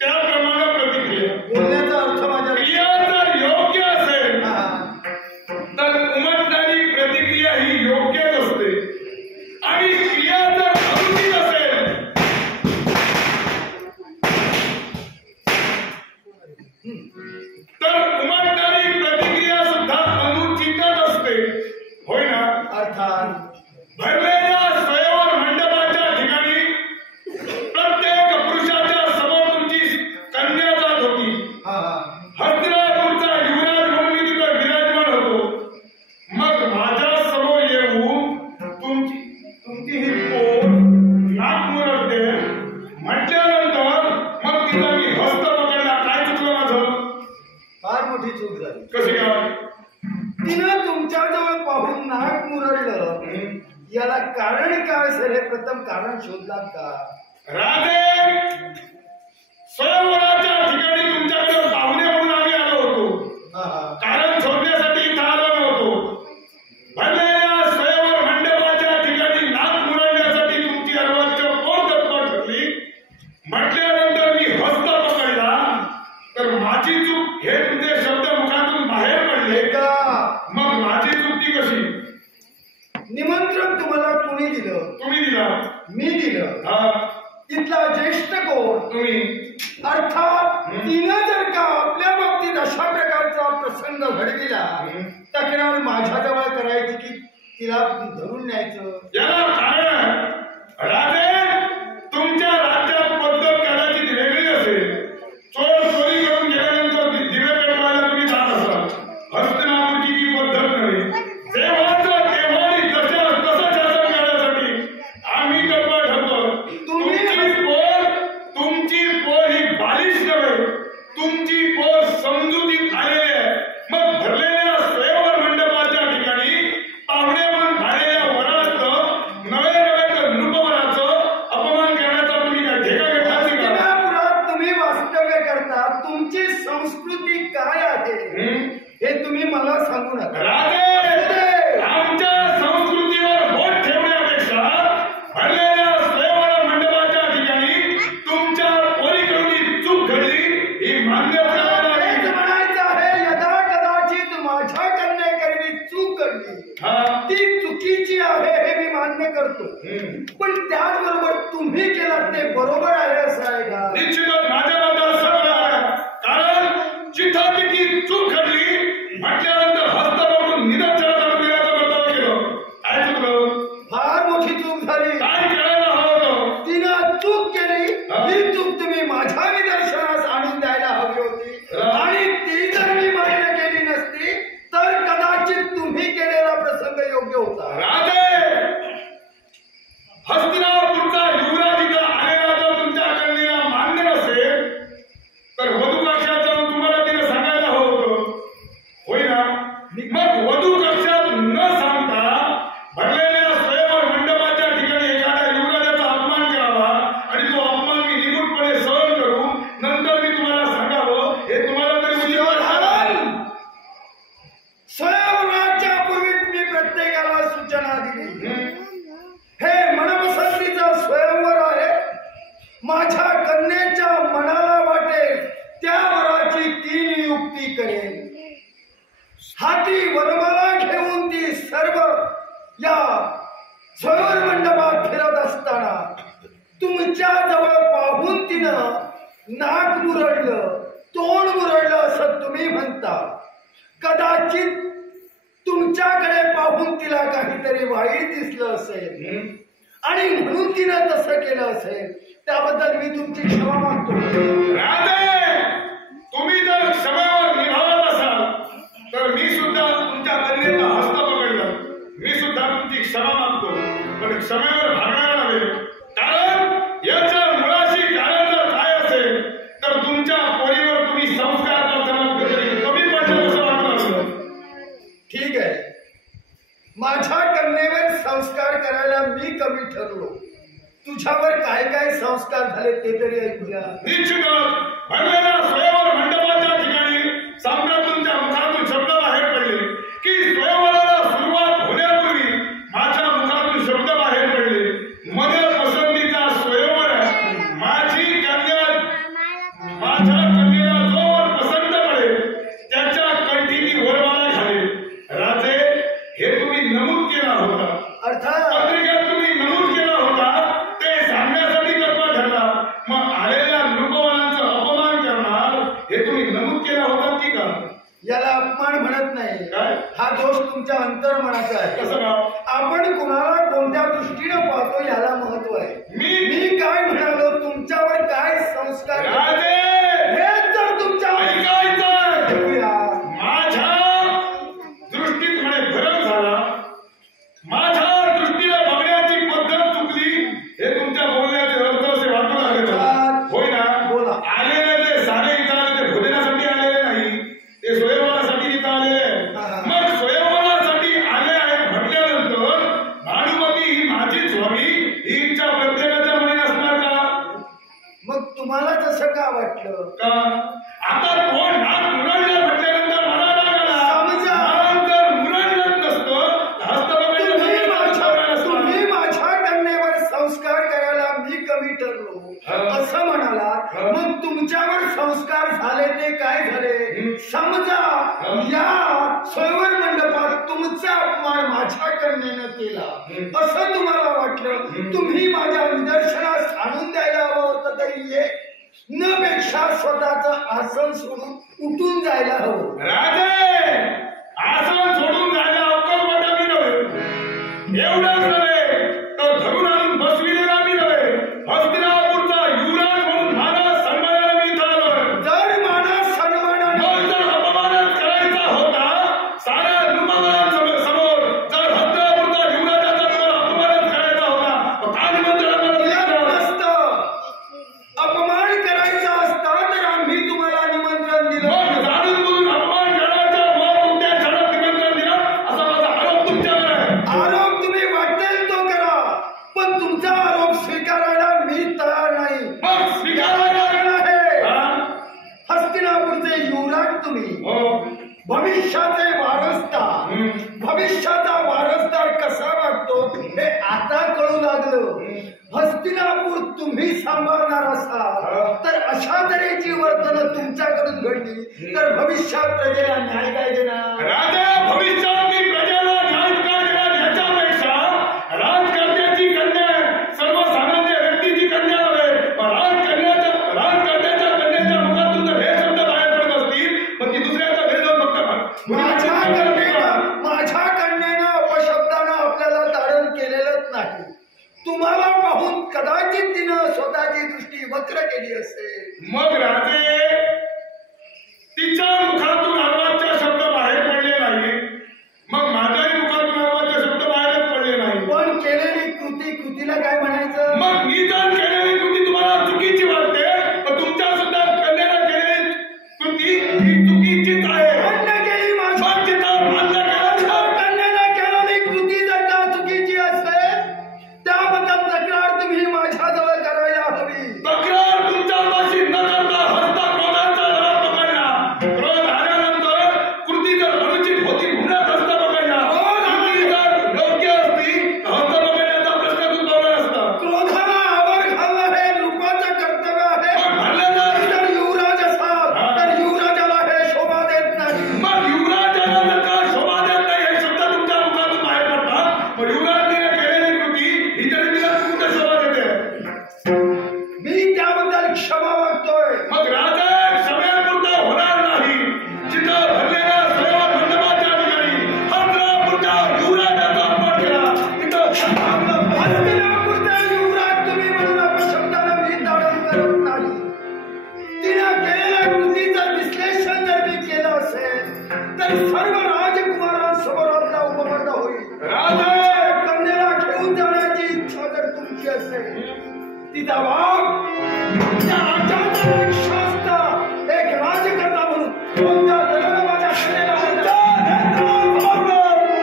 त्याप्रमाणे प्रतिक्रिया. बोलण्याचा अर्थ माझ्या क्रिया जर योग्य असेल हा. तर उमटणारी प्रतिक्रिया ही योग्यच असते आणि क्रिया जर अनुचित असेल तर उमटणारी प्रतिक्रिया सुद्धा अनुचितच असते. होय ना? अर्थात भरलेल्या स्वयंवर मंडपाच्या ठिकाणी प्रत्येक पुरुषाच्या समोर तुमची कन्या जात होती. हा. हस्तिनापूरचा युवराज म्हणून मी तिथं विराजमान होतो. मग माझ्या समोर येऊन तुमची ही पोट नाक मुरडते म्हटल्यानंतर मग तिला मी हस्त पकडला. काय चुकलं माझं? फार मोठी चूक झाली. कशी काय? तिनं तुमच्याजवळ पाहून नाक मुरडलं. याला कारण काय असेल हे प्रथम कारण शोधलात का? राजे, स्वयंवराच्या ठिकाणी तुमच्याकडे पाहुणे म्हणून आम्ही आलो होतो. हा. कारण शोधण्यासाठी इथं आलो नव्हतो. भरलेल्या स्वयंवर मंडपाच्या ठिकाणी नाक मुरडण्यासाठी तुमची अर्वाच्य कोण तत्पर ठरली म्हटल्यानंतर मी हस्त पकडला तर माझी चूक हे तुमचे शब्द मुखातून बाहेर पडले का? मग माझी चूक ती कशी? निमंत्रण तुम्हाला कोणी दिलं? तुम्ही दिला. मी दिलं. हा, तिथला ज्येष्ठ कोण? तुम्ही. अर्थात तिनं जर का आपल्या बाबतीत अशा प्रकारचा प्रसंग घडविला तक्रार माझ्याजवळ करायची की तिला धरून न्यायचं? याला कारण राजे, तुमच्या राज्यात पद्धत कदाचित वेगळी असेल. चोर चोरी करून गेल्यानंतर दिवे पेटवायला तुम्ही जात असाल. हस्तिनापूरची ती पद्धत नव्हे. तेव्हाचं तेव्हाही तसं शासन करण्यासाठी आम्ही तत्पर ठरतो. तुमची पोर ही बालिश नव्हे, तुमची पोर समजुतीत आलेली आहे. मग भरलेल्या स्वयंवर मंडपाच्या ठिकाणी पाहुणे म्हणून भालेल्या वराचं नवे नवे तर नृपवराचं अपमान करण्याचा तुम्ही काय ठेका घेतला असेल का? हस्तिनापुरात तुम्ही वास्तव्य करता. तुमची संस्कृती काय आहे हे तुम्ही मला सांगू नका. राजे, आमच्या संस्कृतीवर बोट ठेवण्यापेक्षा भरलेल्या स्वयंवर मंडपाच्या ठिकाणी तुमच्या पोरीकडून ही चूक घडली ही मान्य करायला हेच लागेल. म्हणायचं आहे. यदा कदाचित माझ्या कन्येकरवी चूक घडली. हा. ती चुकीची आहे हे मी मान्य करतो. पण त्याचबरोबर तुम्ही केलात ते बरोबर आहे असं आहे का? निश्चितच माझ्या मताला समजा आहे. कारण जिथं तिथे चूक घडली म्हटल्यानंतर हस्त पकडून निदर्शनाचा निर्णयाचं कर्तव्य केलं. काय चुकलं? फार मोठी चूक झाली. काय करायला हवं होतं? तिनं चूक केली. ही चूक तुम्ही माझ्या निदर्शनास आणून द्यायला हवी होती. आणि ती जर मी मान्य केली नसती तर कदाचित तुम्ही केलेला प्रसंग योग्य होता. राजे, हस्तिनापूरचा युवराज इथं आलेला जर तुमच्या कन्येला मान्य नसेल तर वधू कक्षात जाऊन तुम्हाला तिने सांगायला हवं होतं. होय ना? मग वधू कक्षात न सांगता भरलेल्या स्वयंवर मंडपाच्या ठिकाणी एखाद्या युवराजाचा अपमान करावा आणि तो अपमान मी निमूटपणे सहन करू नंतर मी तुम्हाला सांगावं हे तुम्हाला तरी उचित वाटतं? स्वयंवराच्या पूर्वीच मी प्रत्येकाला सूचना दिली. हे मनपसंतीचा स्वयंवर आहे. माझ्या कन्येच्या मनाला वाटेल त्या वराची ती नियुक्ती करेल. हाती वरमाला घेऊन ती सर्व या स्वयंवर मंडपात फिरत असताना तुमच्या जवळ पाहून तिनं नाक मुरडलं, तोंड मुरडलं असं तुम्ही म्हणता. कदाचित तुमच्याकडे पाहून तिला काहीतरी वाईट दिसलं असेल आणि म्हणून तिनं तसं केलं असेल. त्याबद्दल मी तुमची क्षमा मागतो. राजे, तुम्ही जर क्षमेवर निभावत असाल तर मी सुद्धा तुमच्या कन्येचा हस्त पकडलं. मी सुद्धा तुमची क्षमा मागतो, पण क्षमेवर भागणार नव्हे. कारण याच्या मुळाशी कारण जर काय असेल तर तुमच्या पोरीवर तुम्ही संस्कार करताना कमी पडलं असं वाटलं. ठीक आहे, माझ्या कन्येवर संस्कार करायला मी कमी ठरलो. तुझ्यावर काय काय संस्कार झाले ते तरी ऐकूया. निश्चितच भरलेल्या स्वयंवर मंडपाच्या ठिकाणी सामन्यात तुमच्या मुखातून शब्द बाहेर पडले की स्वयंवराला सुरुवात होण्यापूर्वी माझ्या मुखातून शब्द बाहेर पडले. मन पसंतीचा स्वयंवर आहे. माझी कन्या माझ्या कन्येला जो वर पसंत पडेल त्याच्या कंठी मी वरमाला घालेल. राजे, हे तुम्ही नमूद केला होता. अर्थात पत्रिकेत तुम्ही नमूद केला होता ते सांगण्यासाठी कर्म ठरला. मग आलेल्या नृपवनांचा अपमान करणार हे तुम्ही नमूद केला होता की का? याला अपमान म्हणत नाही. काय? हा दोष तुमच्या अंतर्मनाचा आहे. कसं का? आपण कुणाला कोणत्या दृष्टीने पाहतो याला महत्व आहे. मी काय म्हणालो, तुमच्यावर काय संस्कार राजे, हेच जर तुमच्यावर ऐकायचं. ठेवूया. माझ्या दृष्टीत म्हणे भरम झाला. माझ्या दृष्टीला बघण्याची पद्धत चुकली. हे तुमच्या बोलण्याचे अर्थ असे वाटू लागले मला. होय ना? बोला. आलेले ते सारे इथं आले ते भोजनासाठी आलेले नाही, ते स्वयंवरासाठी इथं आलेले आहे. मग स्वयंवरासाठी आले आहेत म्हटल्यानंतर भानुमती ही माझीच व्हावी ही इच्छा प्रत्येकाच्या मनात असणार का? मग तुम्हाला तसं का वाटलं? का आता कोण नाक मुरडलं म्हटल्यानंतर मला राग आला. समजा. नाक जर मुरडलंच नसतं हस्तपकायचं तुम्ही माझ्या कन्येवर संस्कार करायला मी कमी ठरलो असं म्हणाला. मग तुमच्यावर संस्कार झाले ते काय झाले? समजा या स्वयंवर मंडपात तुमचा अपमान माझ्या कन्येनं केला असं तुम्हाला वाटलं. तुम्ही माझ्या निदर्शनास आणून द्यायला हवं होतं तरी ये न पेक्षा स्वतःचं आसन सोडून उठून जायला हवं. राजे, आसन सोडून जायला अक्कल वाटावी नव्हे. एवढंच नव्हे तर धरून आणून बसविलेला मी नव्हे. हस्तिनापूरचा युवराज म्हणून मला सन्मानाला मी इथं आलोय. जर मानस सन्मानाने मग जर अपमानच करायचा होता साऱ्या नृपवनांसमोर, जर हस्तिनापूरचा युवराजाचा जर अपमानच करायचा होता तर काय निमंत्रण नसतं. अपमान करायचा असता तर आम्ही तुम्हाला निमंत्रण दिलं. मग जाणून बुजून अपमान करायचा वर कोणत्या क्षणात निमंत्रण दिलं असा माझा आरोप तुमच्यावर आहे. आरोप तुम्ही वाटेल तो करा, पण तुमचा आरोप स्वीकारायला मी तयार नाही. मग स्वीकारायला कारण आहे हा? हस्तिनापूरचे युवराज तुम्ही, हो. भविष्याचे वारसदार. भविष्याचा वारसदार कसा वाटतो हे आता कळू लागलं. हस्तिनापूर तुम्ही सांभाळणार असाल तर अशा तऱ्हेची वर्तन तुमच्याकडून घडली तर भविष्यात प्रजेला न्याय काय देणार? राजा, भविष्यात मी प्रजेला न्याय काय देणार याच्यापेक्षा राजकर्त्याची कन्या सर्वसामान्य व्यक्तीची कन्या नव्हे. राजकर्त्याच्या कन्याच्या मुखातून जर हे शब्द बाहेर पडत असतील पण ती दुसऱ्याचा भेद फक्त माझ्या कन्येनं अपशब्दानं आपल्याला धारण केलेलंच नाही. तुम्हाला पाहून कदाचित तिनं स्वतःची दृष्टी वक्र केली असेल. मग राजे, तिच्या मुखातून अर्वाच्य शब्द बाहेर पडले नाही. मग माझ्याही मुखातून अर्वाच्य शब्द बाहेरच पडले नाही. पण केलेली कृतीला काय म्हणायचं? मग मी जर केलेली कृती तुम्हाला चुकीची वाटते तर तुमच्या सुद्धा कन्याला केलेली कृती ही चुकीचीच आहे. मान्य केली माझ्या कन्यानं केलेली कृती जर का चुकीची असेल त्याबद्दल तक्रार तुम्ही माझ्याजवळ करायला हवी. तक्रार तुमच्यापाशी न करता हस्ता क्रोधाचा जरा पकडला. क्रोध आल्यानंतर कृती जर अनुचित होती म्हणूनच हस्त पकडला. कृती जर योग्य असती तर हस्त पकडण्याचा प्रश्नच उद्भवला नसता. क्रोधाला आवर घालणं हे नृपाचं कर्तव्य आहे. मग भरलेला जर युवराज असाल तर युवराजाला हे शोभा देत नाही. मग युवराजाला जर का शोभा देत नाही हे शब्द तुमच्या मुखातून बाहेर पडतात मग युवराजाने केलेली कृती ही तरी तिला कुठे शोभा देते? मी त्याबद्दल क्षमा मागतोय. मग राजा क्षमेपुरता होणार नाही. जिथं भरलेल्या स्वयंवर मंडपाच्या ठिकाणी हस्तिनापूरच्या युवराजाचा अपमान केला तिथं हस्तिनापूरचा युवराज तुम्ही म्हणून अपशब्दानं मी तिचा वाघ त्या राज्याचा एक शास्त्र, एक राजकर्ता म्हणून कोणत्या दलाला माझ्या कन्येला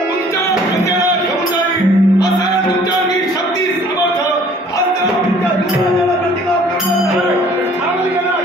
तुमच्या कन्येला घेऊन जाईल असं तुमच्यावरील शक्ती समर्थ आज त्याला तुमच्या युवराजाला प्रतिकार करणार चांगली करा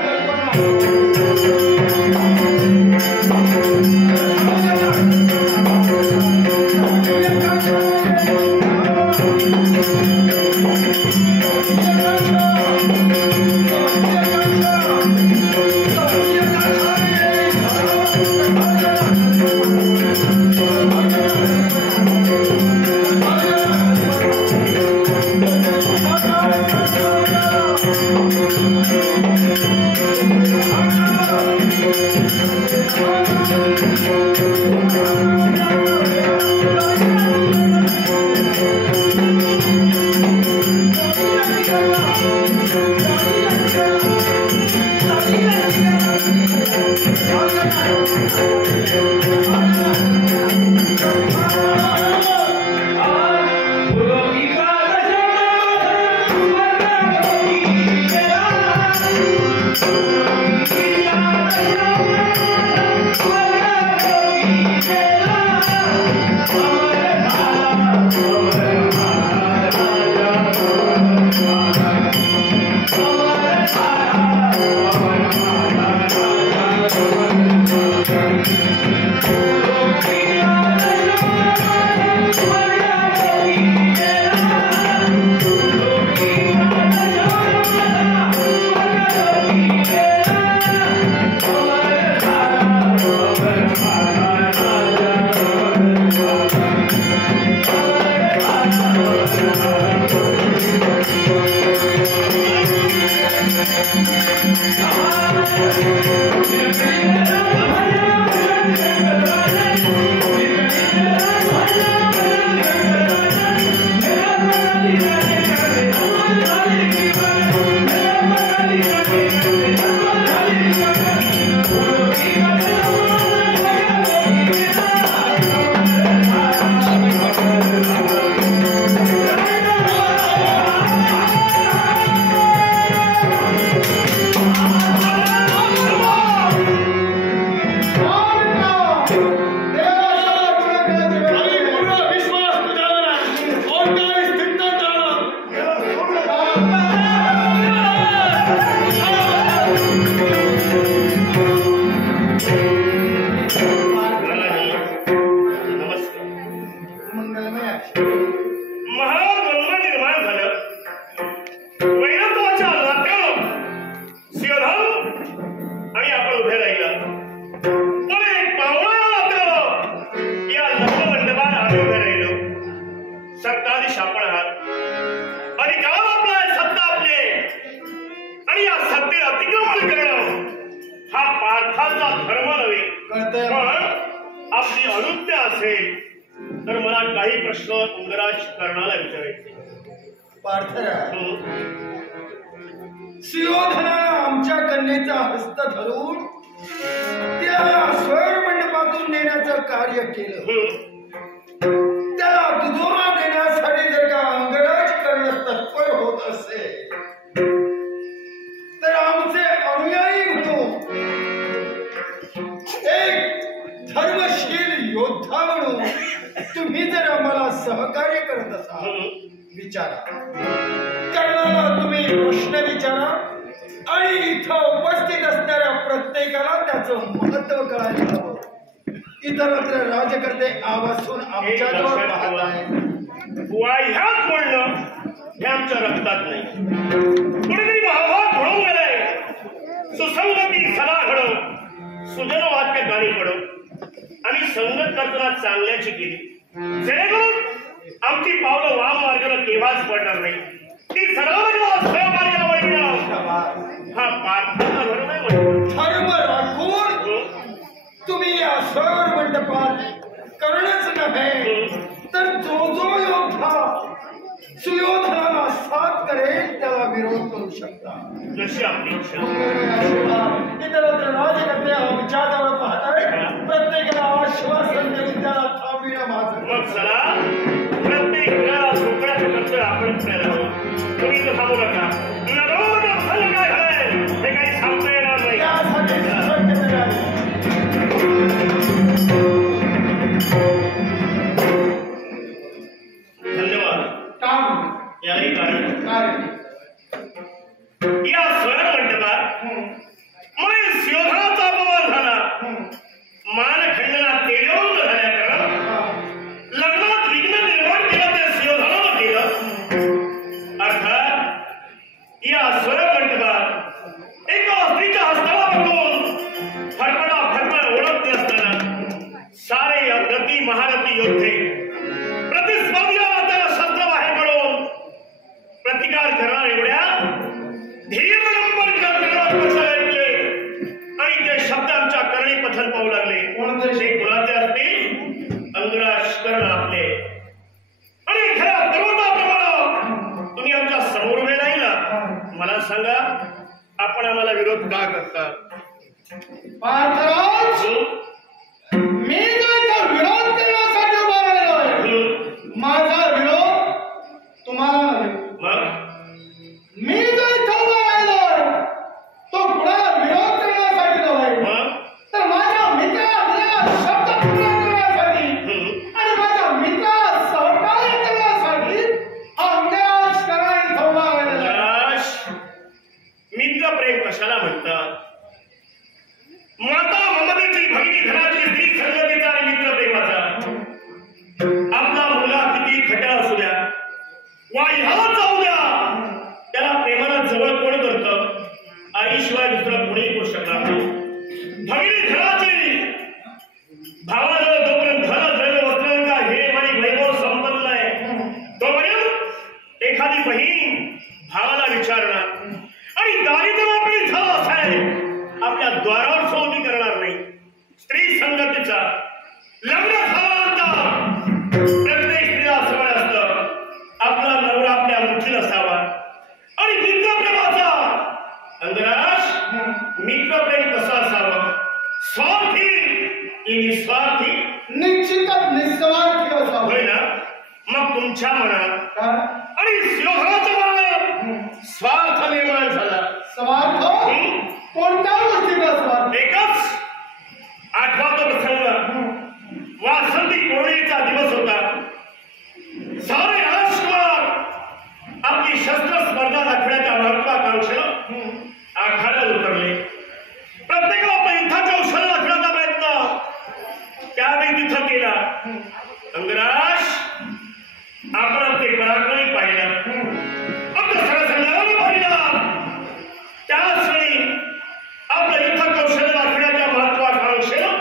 सुयोधनानं आमच्या कन्येचा हस्त धरून त्याला स्वयं मंडपातून नेण्याचं कार्य केलं. त्याला दुजोरा देण्यासाठी जर का अंगराज करणं तत्पर होत असेल तर आमचे अनुयायी म्हणून एक धर्मशील योद्धा म्हणून तुम्ही जर आम्हाला सहकार्य करत असाल विचारा. कर्णाला तुम्ही प्रश्न विचारा आणि इथं उपस्थित असणाऱ्या प्रत्येकाला त्याचं महत्व कळायला हवं. इतरत्र राजकर्ते आवासून आमच्याजवळ पाहत आहेत. ह्याच बोलणं हे आमच्या रक्तात नाही. कुणीतरी महाभारत घडवून गेलाय. सुसंगती सदा घडव, सुजन वाक्य गाणी पडव आणि संगत करताना चांगल्याची केली, जेणेकरून आमची पावलं वाम मार्गाला केव्हाच पडणार नाही. ती सर्वांना सहमार्गाला वळविणार हा पार्थाचा धर्म आहे. धर्म राखून तुम्ही या स्वयं मंडपात करणंच नव्हे तर जो जो योद्धा सुयोधनाला साथ करेल त्याला विरोध करू शकता. जशी आपली इच्छा. इतरत्र राजकर्ते आमच्याजवळ पाहताय. प्रत्येकाला आश्वासन देऊन त्याला थांबविणं माझं. मग चला प्रत्येक वेळेला झोपण्याचं कर्तव्य आपण करायला हवं. तुम्ही तर थांबू नका. आपण आम्हाला विरोध का करता? पार्थराज, मी जो इथं विरोध करण्यासाठी उभा राहिलोय, माझा विरोध तुम्हाला नव्हे. मी जो इथं उभा राहिलोय तो कुणाला विरोध करण्यासाठी नव्हे, तर माझ्या मित्राला दिलेला शब्द पूर्ण करण्यासाठी आणि माझ्या मित्राला सहकार्य करण्यासाठी अंगराज करणा इथं उभा राहिलेला. मित्र प्रेम कशाला म्हणतात? माता ममतेची, भगिनी धनाची, स्त्री संगतीचा आणि मित्र प्रेमाचा. आपला मुलगा किती खट्या असू द्या, वाह्या जाऊ द्या, त्याला प्रेमाला जवळ कोण करतं? आईशिवाय दुसरं कोणी करू शकणार नाही. भगिनी धनाची, भावाजवळ जोपर्यंत धन, द्रव्य, वस्त्रंगा, हेम आणि वैभव संपन्न आहे तोपर्यंत एखादी बहीण भावाला विचारणार आणि दारिद्र्य आपली झाला असाय आपल्या द्वारावर सोबती करणार नाही. स्त्री संगतीचा लग्न झाल्यानंतर प्रत्येक स्त्रीला सवय असतं आपला नवरा आपल्या मुठीत असावा. आणि मित्रप्रेमाचा अंगराज, मित्रप्रेम कसं असावं? स्वार्थी की निस्वार्थी? निश्चितच निस्वार्थी असावं. होय ना? मग तुमच्या मनात आणि शिरोधराच्या मनात स्वार्थ निर्माण झाला. स्वार्थ? कोणत्या गोष्टीचा स्वार्थ? एकच आठवतो प्रसंग. वासंती पौर्णिमेचा दिवस होता. सारे राजकुमार आपली शस्त्र स्पर्धा दाखवण्याच्या महत्वाकांक्षेनं आखाड्यात उतरले. प्रत्येकाला आपल्या युद्धाच्या औषध दाखवण्याचा प्रयत्न त्यावेळी तिथं केला. अंगराज, आपण ते पराक्रमी पाहिलं, आपल्या सरसंघाला पाहिलं. त्याच वेळी आपलं युद्ध कौशल्य दाखवण्याच्या महत्वाकांक्षेनं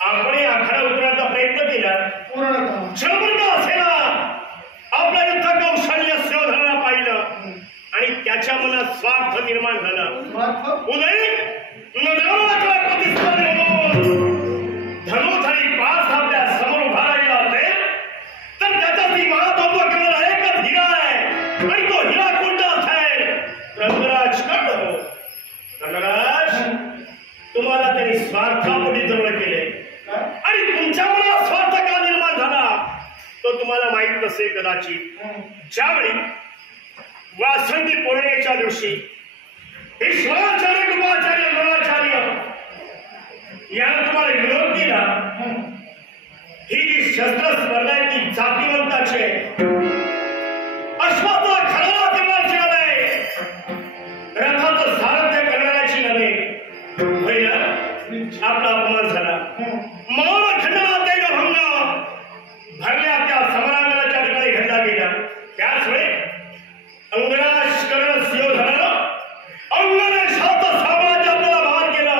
आपण आखाडा उतरण्याचा प्रयत्न केला. जबरदस्त असेना आपलं युद्ध कौशल्य शिरोधराला पाहिलं आणि त्याच्या मनात स्वार्थ निर्माण झाला. उदय नजराला प्रतिस्पर्धी म्हणून धनुधारी पाच आपल्या समोर उभा राहिला असेल तर त्याचा ती महत्व करणारा एकच हिरा आहे आणि तो हिरा कोणता असेल? रंगराज कर्ण हो. रंगराज, तुम्हाला त्यांनी स्वार्थापोटी जवळ केले आणि तुमच्या मनात स्वार्थ का निर्माण झाला तो तुम्हाला माहित नसेल कदाचित. ज्यावेळी वासंती पौर्णिमेच्या दिवशी ईश्वराचार्य, कृपाचार्य, द्रोणाचार्य यानं तुम्हाला विरोध केला, ही जी शस्त्र स्पर्धा आहे ती जातीवंताची आहे. अश्वाचा खरा करण्याची नव्हे, रथाचं सारथ्य करण्याची नव्हे. होय ना? आपला अपमान झाला. मौन खंडनात भंग भरल्या त्या समरांगणाच्या ठिकाणी घडला गेला. त्याच वेळी अंगराज कर्ण शिरोधरानं अंगदेशाचं साम्राज्य आपल्याला भार केलं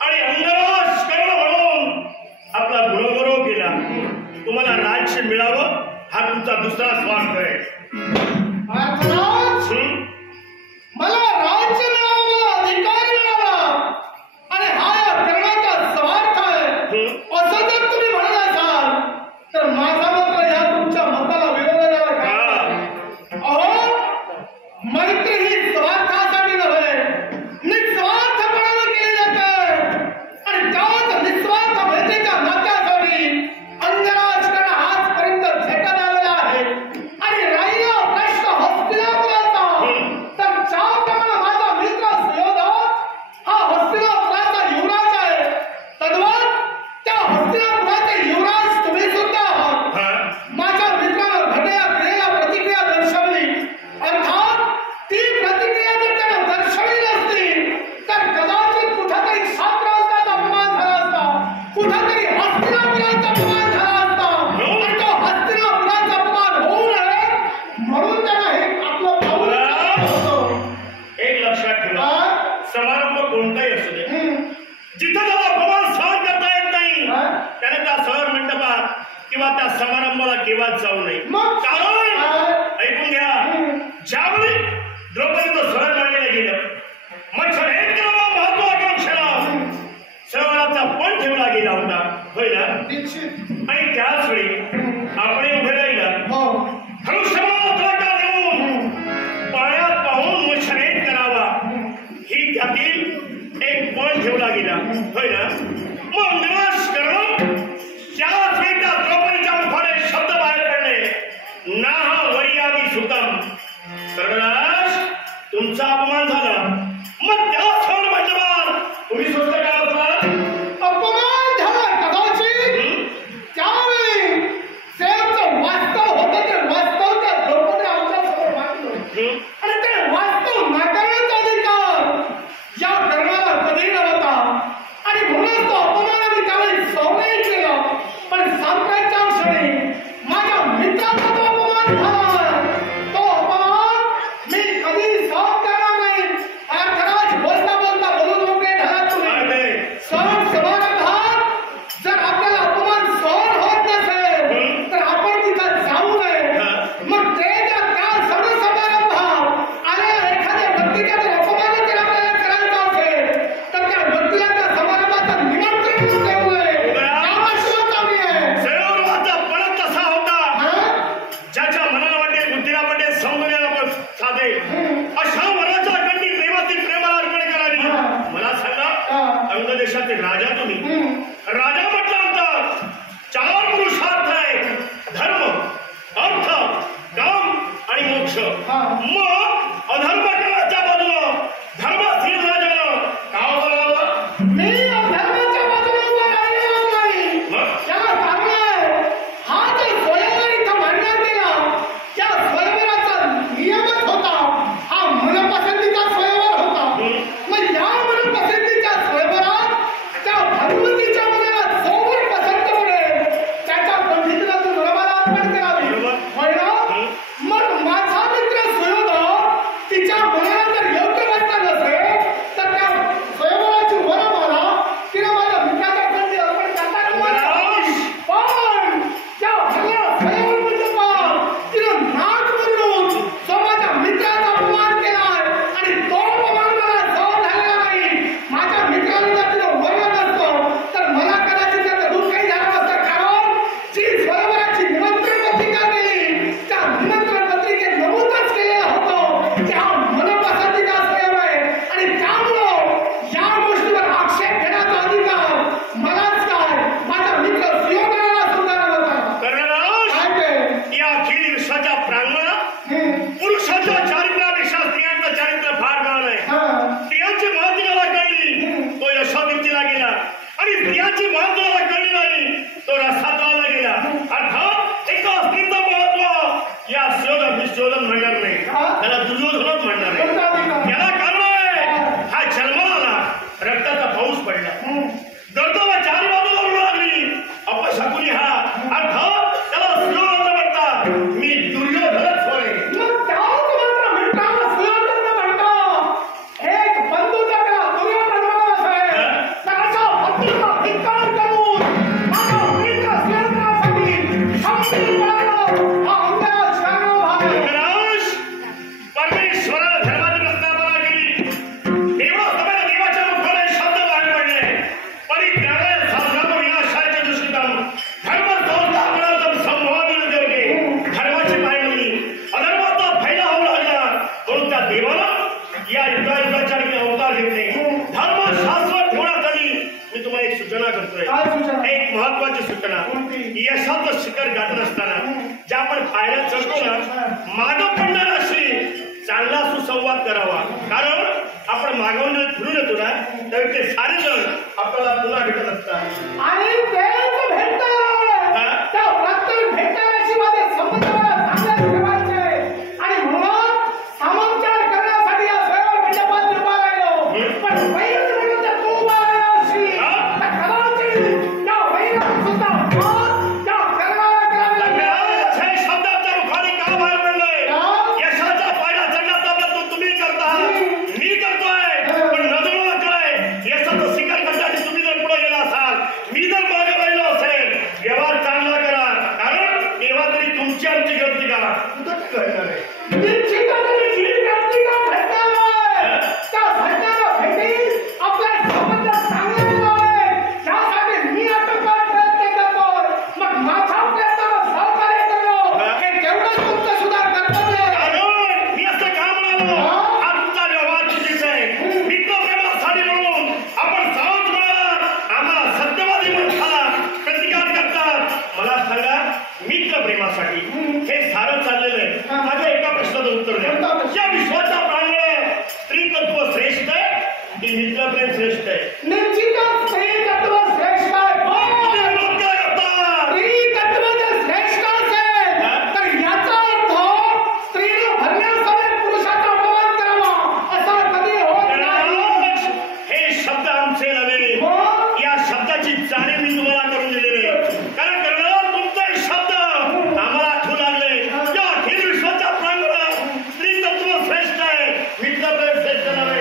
आणि अंगराज कर्ण म्हणून आपला गुणगौरव केला. तुम्हाला राज्य मिळावं हा तुमचा दुसरा स्वार्थ आहे. मला राज्य मिळावं, मला अधिकार मिळावा आणि हा या कर्णाचा स्वार्थ आहे असं जर तुम्ही म्हणत असाल तर माझा मात्र या तुमच्या मताला विरोध आहे का? अहो, मैत्री ही स्वार्थासाठी नव्हे, निस्वार्थपणानं केली जाते आणि त्याच निस्वार्थ मैत्रीच्या नात्यासाठी अंगराज कर्ण आजपर्यंत झेटत आलेला आहे. आणि राहिला प्रश्न हस्तिनापुराचा, तर ज्याप्रमाणे माझा मित्र सुयोधन हा हस्तिनापुराचा युवराज आहे, तद्वत त्या हस्तिनापुराचे युवराज तुम्ही सुद्धा आहात. माझ्या मित्रानं घडलेल्या क्रियेला प्रतिक्रिया दर्शवली, अर्थात ती प्रतिक्रिया जर त्यानं दर्शवली नसती तर कदाचित कुठेतरी शास्त्राचा अपमान झाला असता, कुठेतरी हस्तिनापुराचा अपमान झाला असता आणि तो हस्तिनापुराचा अपमान होऊ नये म्हणून त्यानं हे आपलं पाऊल उचललं होतं. एक लक्षात ठेवा, समारंभ कोणताही असू दे, जिथं त्याला अपमान सहन करता येत नाही त्याने त्या सहर मंडपात किंवा त्या समारंभाला केव्हाच जाऊ नये. कारण ऐकून घ्या, ज्यावेळी द्रौपदीचं सहर मांडलं गेलं, मच्छभेद करावा महत्वाकांक्षेला सहराचा पण ठेवला गेला होता. होय ना? आणि त्याच वेळी आपण उभे राहिला, धनुष्यबाणाचा काटा देऊन पाण्यात पाहून मच्छभेद करा ठेवला गेला होय ना. मग निराश करणं त्याच वेळी त्या द्रौपदीच्या मुखाने शब्द बाहेर पडले, नाह वरियामी सुतम. कर्णराज, तुमचा अपमान झाला. मग त्या क्षण म्हणजे तुम्ही स्वस्त काय होता? अपमान झाला कदाचित. त्यावेळी सेवचं वास्तव होतं, ते वास्तव त्या द्रौपदी आमच्या समोर मांडलं आणि ते वास्तव नाकारण्याचा अधिकार या कर्णाला कधी नव्हता आणि म्हणूनच तो अपमानाने त्यावेळी सहनही केला. पण साम्राज्याच्या क्षणी माझ्या मित्राचा तो अपमान झाला. तो अपमान मी कधी सहन करणार नाही. खराच बोलता बोलता बोलून मोकळे झाला तुम्ही. सण समारंभात जर आपल्याला अपमान सहन होत नसेल तर आपण तिथं जाऊ नये. मग ते जर त्या सण समारंभात आलेल्या एखाद्या व्यक्तीच्या जर अपमान जर आपल्याला करायचा असेल तर त्या व्यक्तीला त्या समारंभाचं निमंत्रण देऊ नये. यावर चांगली आहे. स्वयंवराचा पळत कसा होता, ज्याच्या मनाला वाटे बुद्धीला वाटे समजण्याला पण साधे, अशा वराच्या कंठी प्रेमातील प्रेमाला अर्पण करावी. मला सांगा, अंग देशातील राजा तुम्ही. राजा म्हटल्यानंतर 4 पुरुषार्थ आहेत, धर्म, अर्थ, काम आणि मोक्ष. मग अधर्म करायच्या बाजूला धर्मशील राजानं काय बोलावं? मी अधर्माच्या बाजूला उभा राहिलेलो नाही. त्याला कारण आहे, हा जो स्वयंवर इथं मांडण्यात गेला त्या स्वयंवराचा नियमच होता हा मनपसंतीचा स्वयंवर होता. मग या मनपसंतीच्या स्वयंवरात त्या भगवतीच्या मनाला जोवर पसंत पडेल त्याच्या पंडितीला तू बरोबर अर्पण करावी. होय ना? मग माझा मित्र सुयोधन तिच्या मनाला जर योग्य वाटलं नसेल तर त्या स्वयंवराची वरमाला तिला माझ्या मित्राच्या पंथी अर्पण करता पण त्या भगव्या स्वयंवरमध्ये पण तिनं नाक म्हणून जो माझ्या मित्राचा अपमान केलाय आणि तो अपमान मला सहन झालेला नाही. माझ्या मित्राने जर तिनं वरलं नसतं तर मला कदाचित त्याचं दुःख काही झालं नसतं. कारण जी स्वयंवराची निमंत्रण पत्रिका दिली त्या निमंत्रण पत्रिकेत नमूदच केलेलं होतं की हा मनपसंतीचा स्वयंवर आहे आणि त्यामुळं या गोष्टीवर आक्षेप घेण्याचा अधिकार मलाच काय माझ्या मित्र सुयोधनाला सुद्धा नव्हता. कर्णराज, काय ते? या अखिल विश्वाच्या प्रांगणात पुरुषाच्या चारित्र्यापेक्षा स्त्रियांचं चारित्र्य फार महान आहे. स्त्रियांची महत्व ज्याला कळली तो यशोदीप्तीला गेला आणि स्त्रियांची महत्व ज्याला कळली नाही तो रसातळाला गेला. अर्थात एका स्त्रीचं महत्व या शोधन म्हणणार नाही, त्याला दुर्योधनच म्हणणार नाही. याला कारण आहे, हा जन्माला आला, रक्ताचा पाऊस पडला, गर्दवा चारी बाजूला उडू लागली, अपशकुनी हा. अर्थात त्याला सुयोधन म्हणतात. मी दुर्योधनच होय. मग त्यावर मात्र मित्राला सुयोधन म्हणतो. एक बंधू जर त्याला दुर्योधन म्हणत असेल तर अशा बंधूचा धिक्कार करून माझा मित्र सुयोधनासाठी शक्ती मिळालं हा अंगाला शरणो भावे. राज, परमेश्वराला धर्माची प्रस्तावना केली. देवासमोर देवाच्या मुखाने शब्द बाहेर पडले. परित्यागाय साधनाम विनाशाच्या दुष्कृतम धर्म संस्थापनार्थम संभवामी उद्योगे. धर्माची पायमणी अधर्माचा फैला होऊ लागला म्हणून त्या देवाला या युगाच्या अवतार घेतले. धर्म शाश्वत ठेवण्यासाठी मी तुम्हाला एक सूचना करतोय. काय सूचना? एक महत्वाची सूचना. यशाचं शिखर गाठत असताना ज्या आपण पायऱ्या चढतो ना, मागं पडणारा श्री चांगला सुसंवाद करावा. कारण आपण मागवून फिरून येतो ना त्यावेळी ते सारे जण आपल्याला पुन्हा भेटत असतात. आणि तेच भेटतं त्या प्रत्येक भेटण्याशी माझे संबंध मला चांगले ठेवायचे आणि म्हणून समाचार करण्यासाठी या स्वयंवर मंडपात उभा राहिलो. पण वैर म्हणून जर तू उभा राहिला असशील तर कदाचित त्या वैरात सुद्धा त्या कर्णाला करावे लागेल. हे शब्दाच्या मुखाने का बाहेर पडलंय? यशाच्या पायऱ्या चढण्याचा प्रयत्न तुम्ही करता, मी करतोय. पण नजरेला कळय यशाचं शिखर करण्यासाठी तुम्ही जर पुढे गेला असाल, मी जर मागे राहिलो असेल, व्यवहार चांगला करा. कारण तेव्हा तरी तुमची आमची की मित्रप्रेम श्रेष्ठ आहे? निश्चितच स्त्री तत्व श्रेष्ठ आहे. तुम्ही विरोध काय करता? स्त्री तत्व जर श्रेष्ठ असेल तर याचा अर्थ स्त्रीला भरण्यासमोर पुरुषाचा अपमान करावा असा कधी होत नाही. हे शब्द आमचे नव्हे. या शब्दाची जाणीव मी तुम्हाला करून दिलेली आहे. कारण कर्नल तुमचा शब्द आम्हाला आठवू लागले. या अखिल विश्वाच्या प्रांगणात स्त्री तत्व श्रेष्ठ आहे, मित्रप्रेम श्रेष्ठ नव्हे.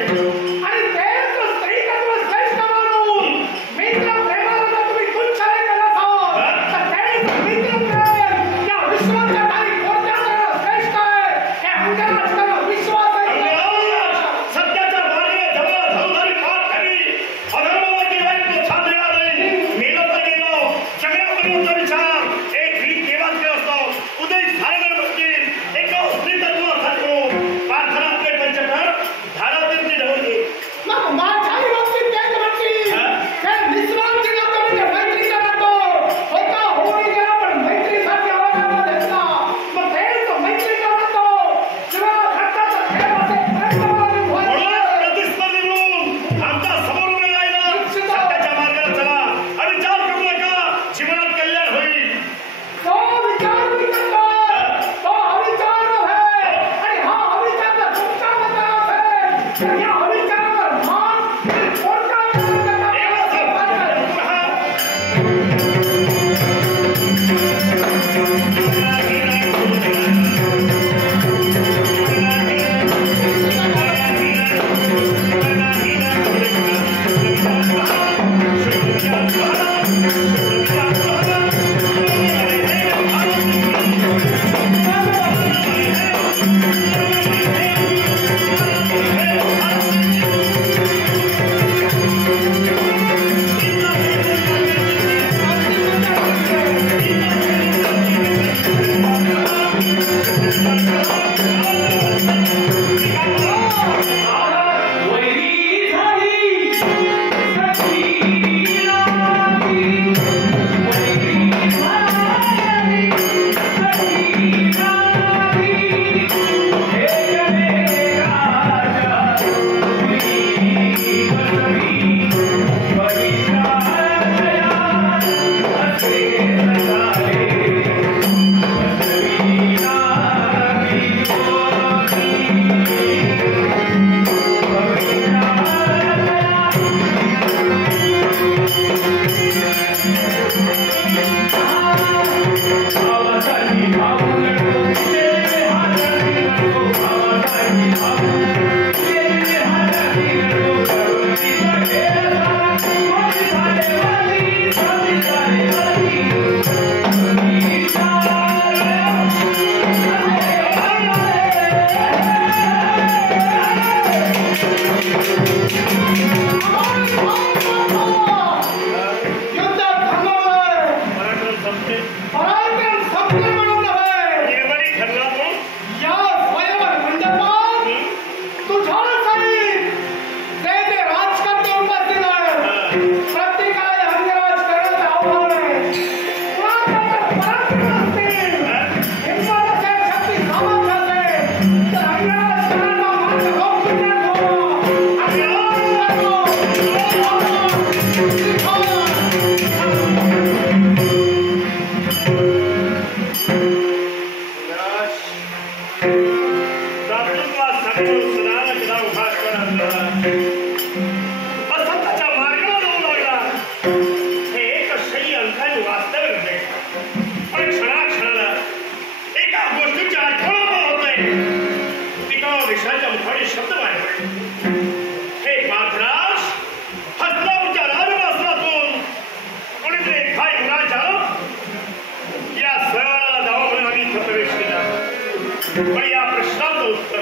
आणि तेच स्त्री तत्व श्रेष्ठ मानून मित्र प्रेमाला जर तुम्ही तुच्छ करत आहात तर तेच मित्रप्रेम या विश्वाच्या काही कोणत्या श्रेष्ठ आहे हे अंतरात्मा विश्वास आहे. सत्याच्या मार्गे जवळ धनुधारी पाठ करी अधर्माला केव्हाही प्रोत्साहन देणार नाही. मेलो तर गेलो. सगळ्यापर्यंत विचार एक रीत केव्हाच केला असतो. उदय झालेले बघतील एक स्त्री तत्व असतो. प्रार्थनात्मक पंचकर धारातील ती ढवून घे. मग माझ्याही बाबतीत तेच म्हणतील. हे निष्कामची लोक म्हणजे मैत्री करतो. होता होऊन गेला पण मैत्रीसाठी अवलंबून घेतला. मग तेच मैत्री करतो. शिवाय खर्चाचा खेळ असेल प्रेमाने म्हणून प्रतिस्पर्धी म्हणून आमच्या समोर उभे राहिला. सत्याच्या मार्गाला चला. अविचार करू नका. जीवनात कल्याण होईल. तो विचार मी करतो. तो अविचार नव्हे. आणि हा अविचार जर तुमच्या मनात असेल तर या अविचारावर मान आणि कोणता पण या प्रश्नाचं उत्तर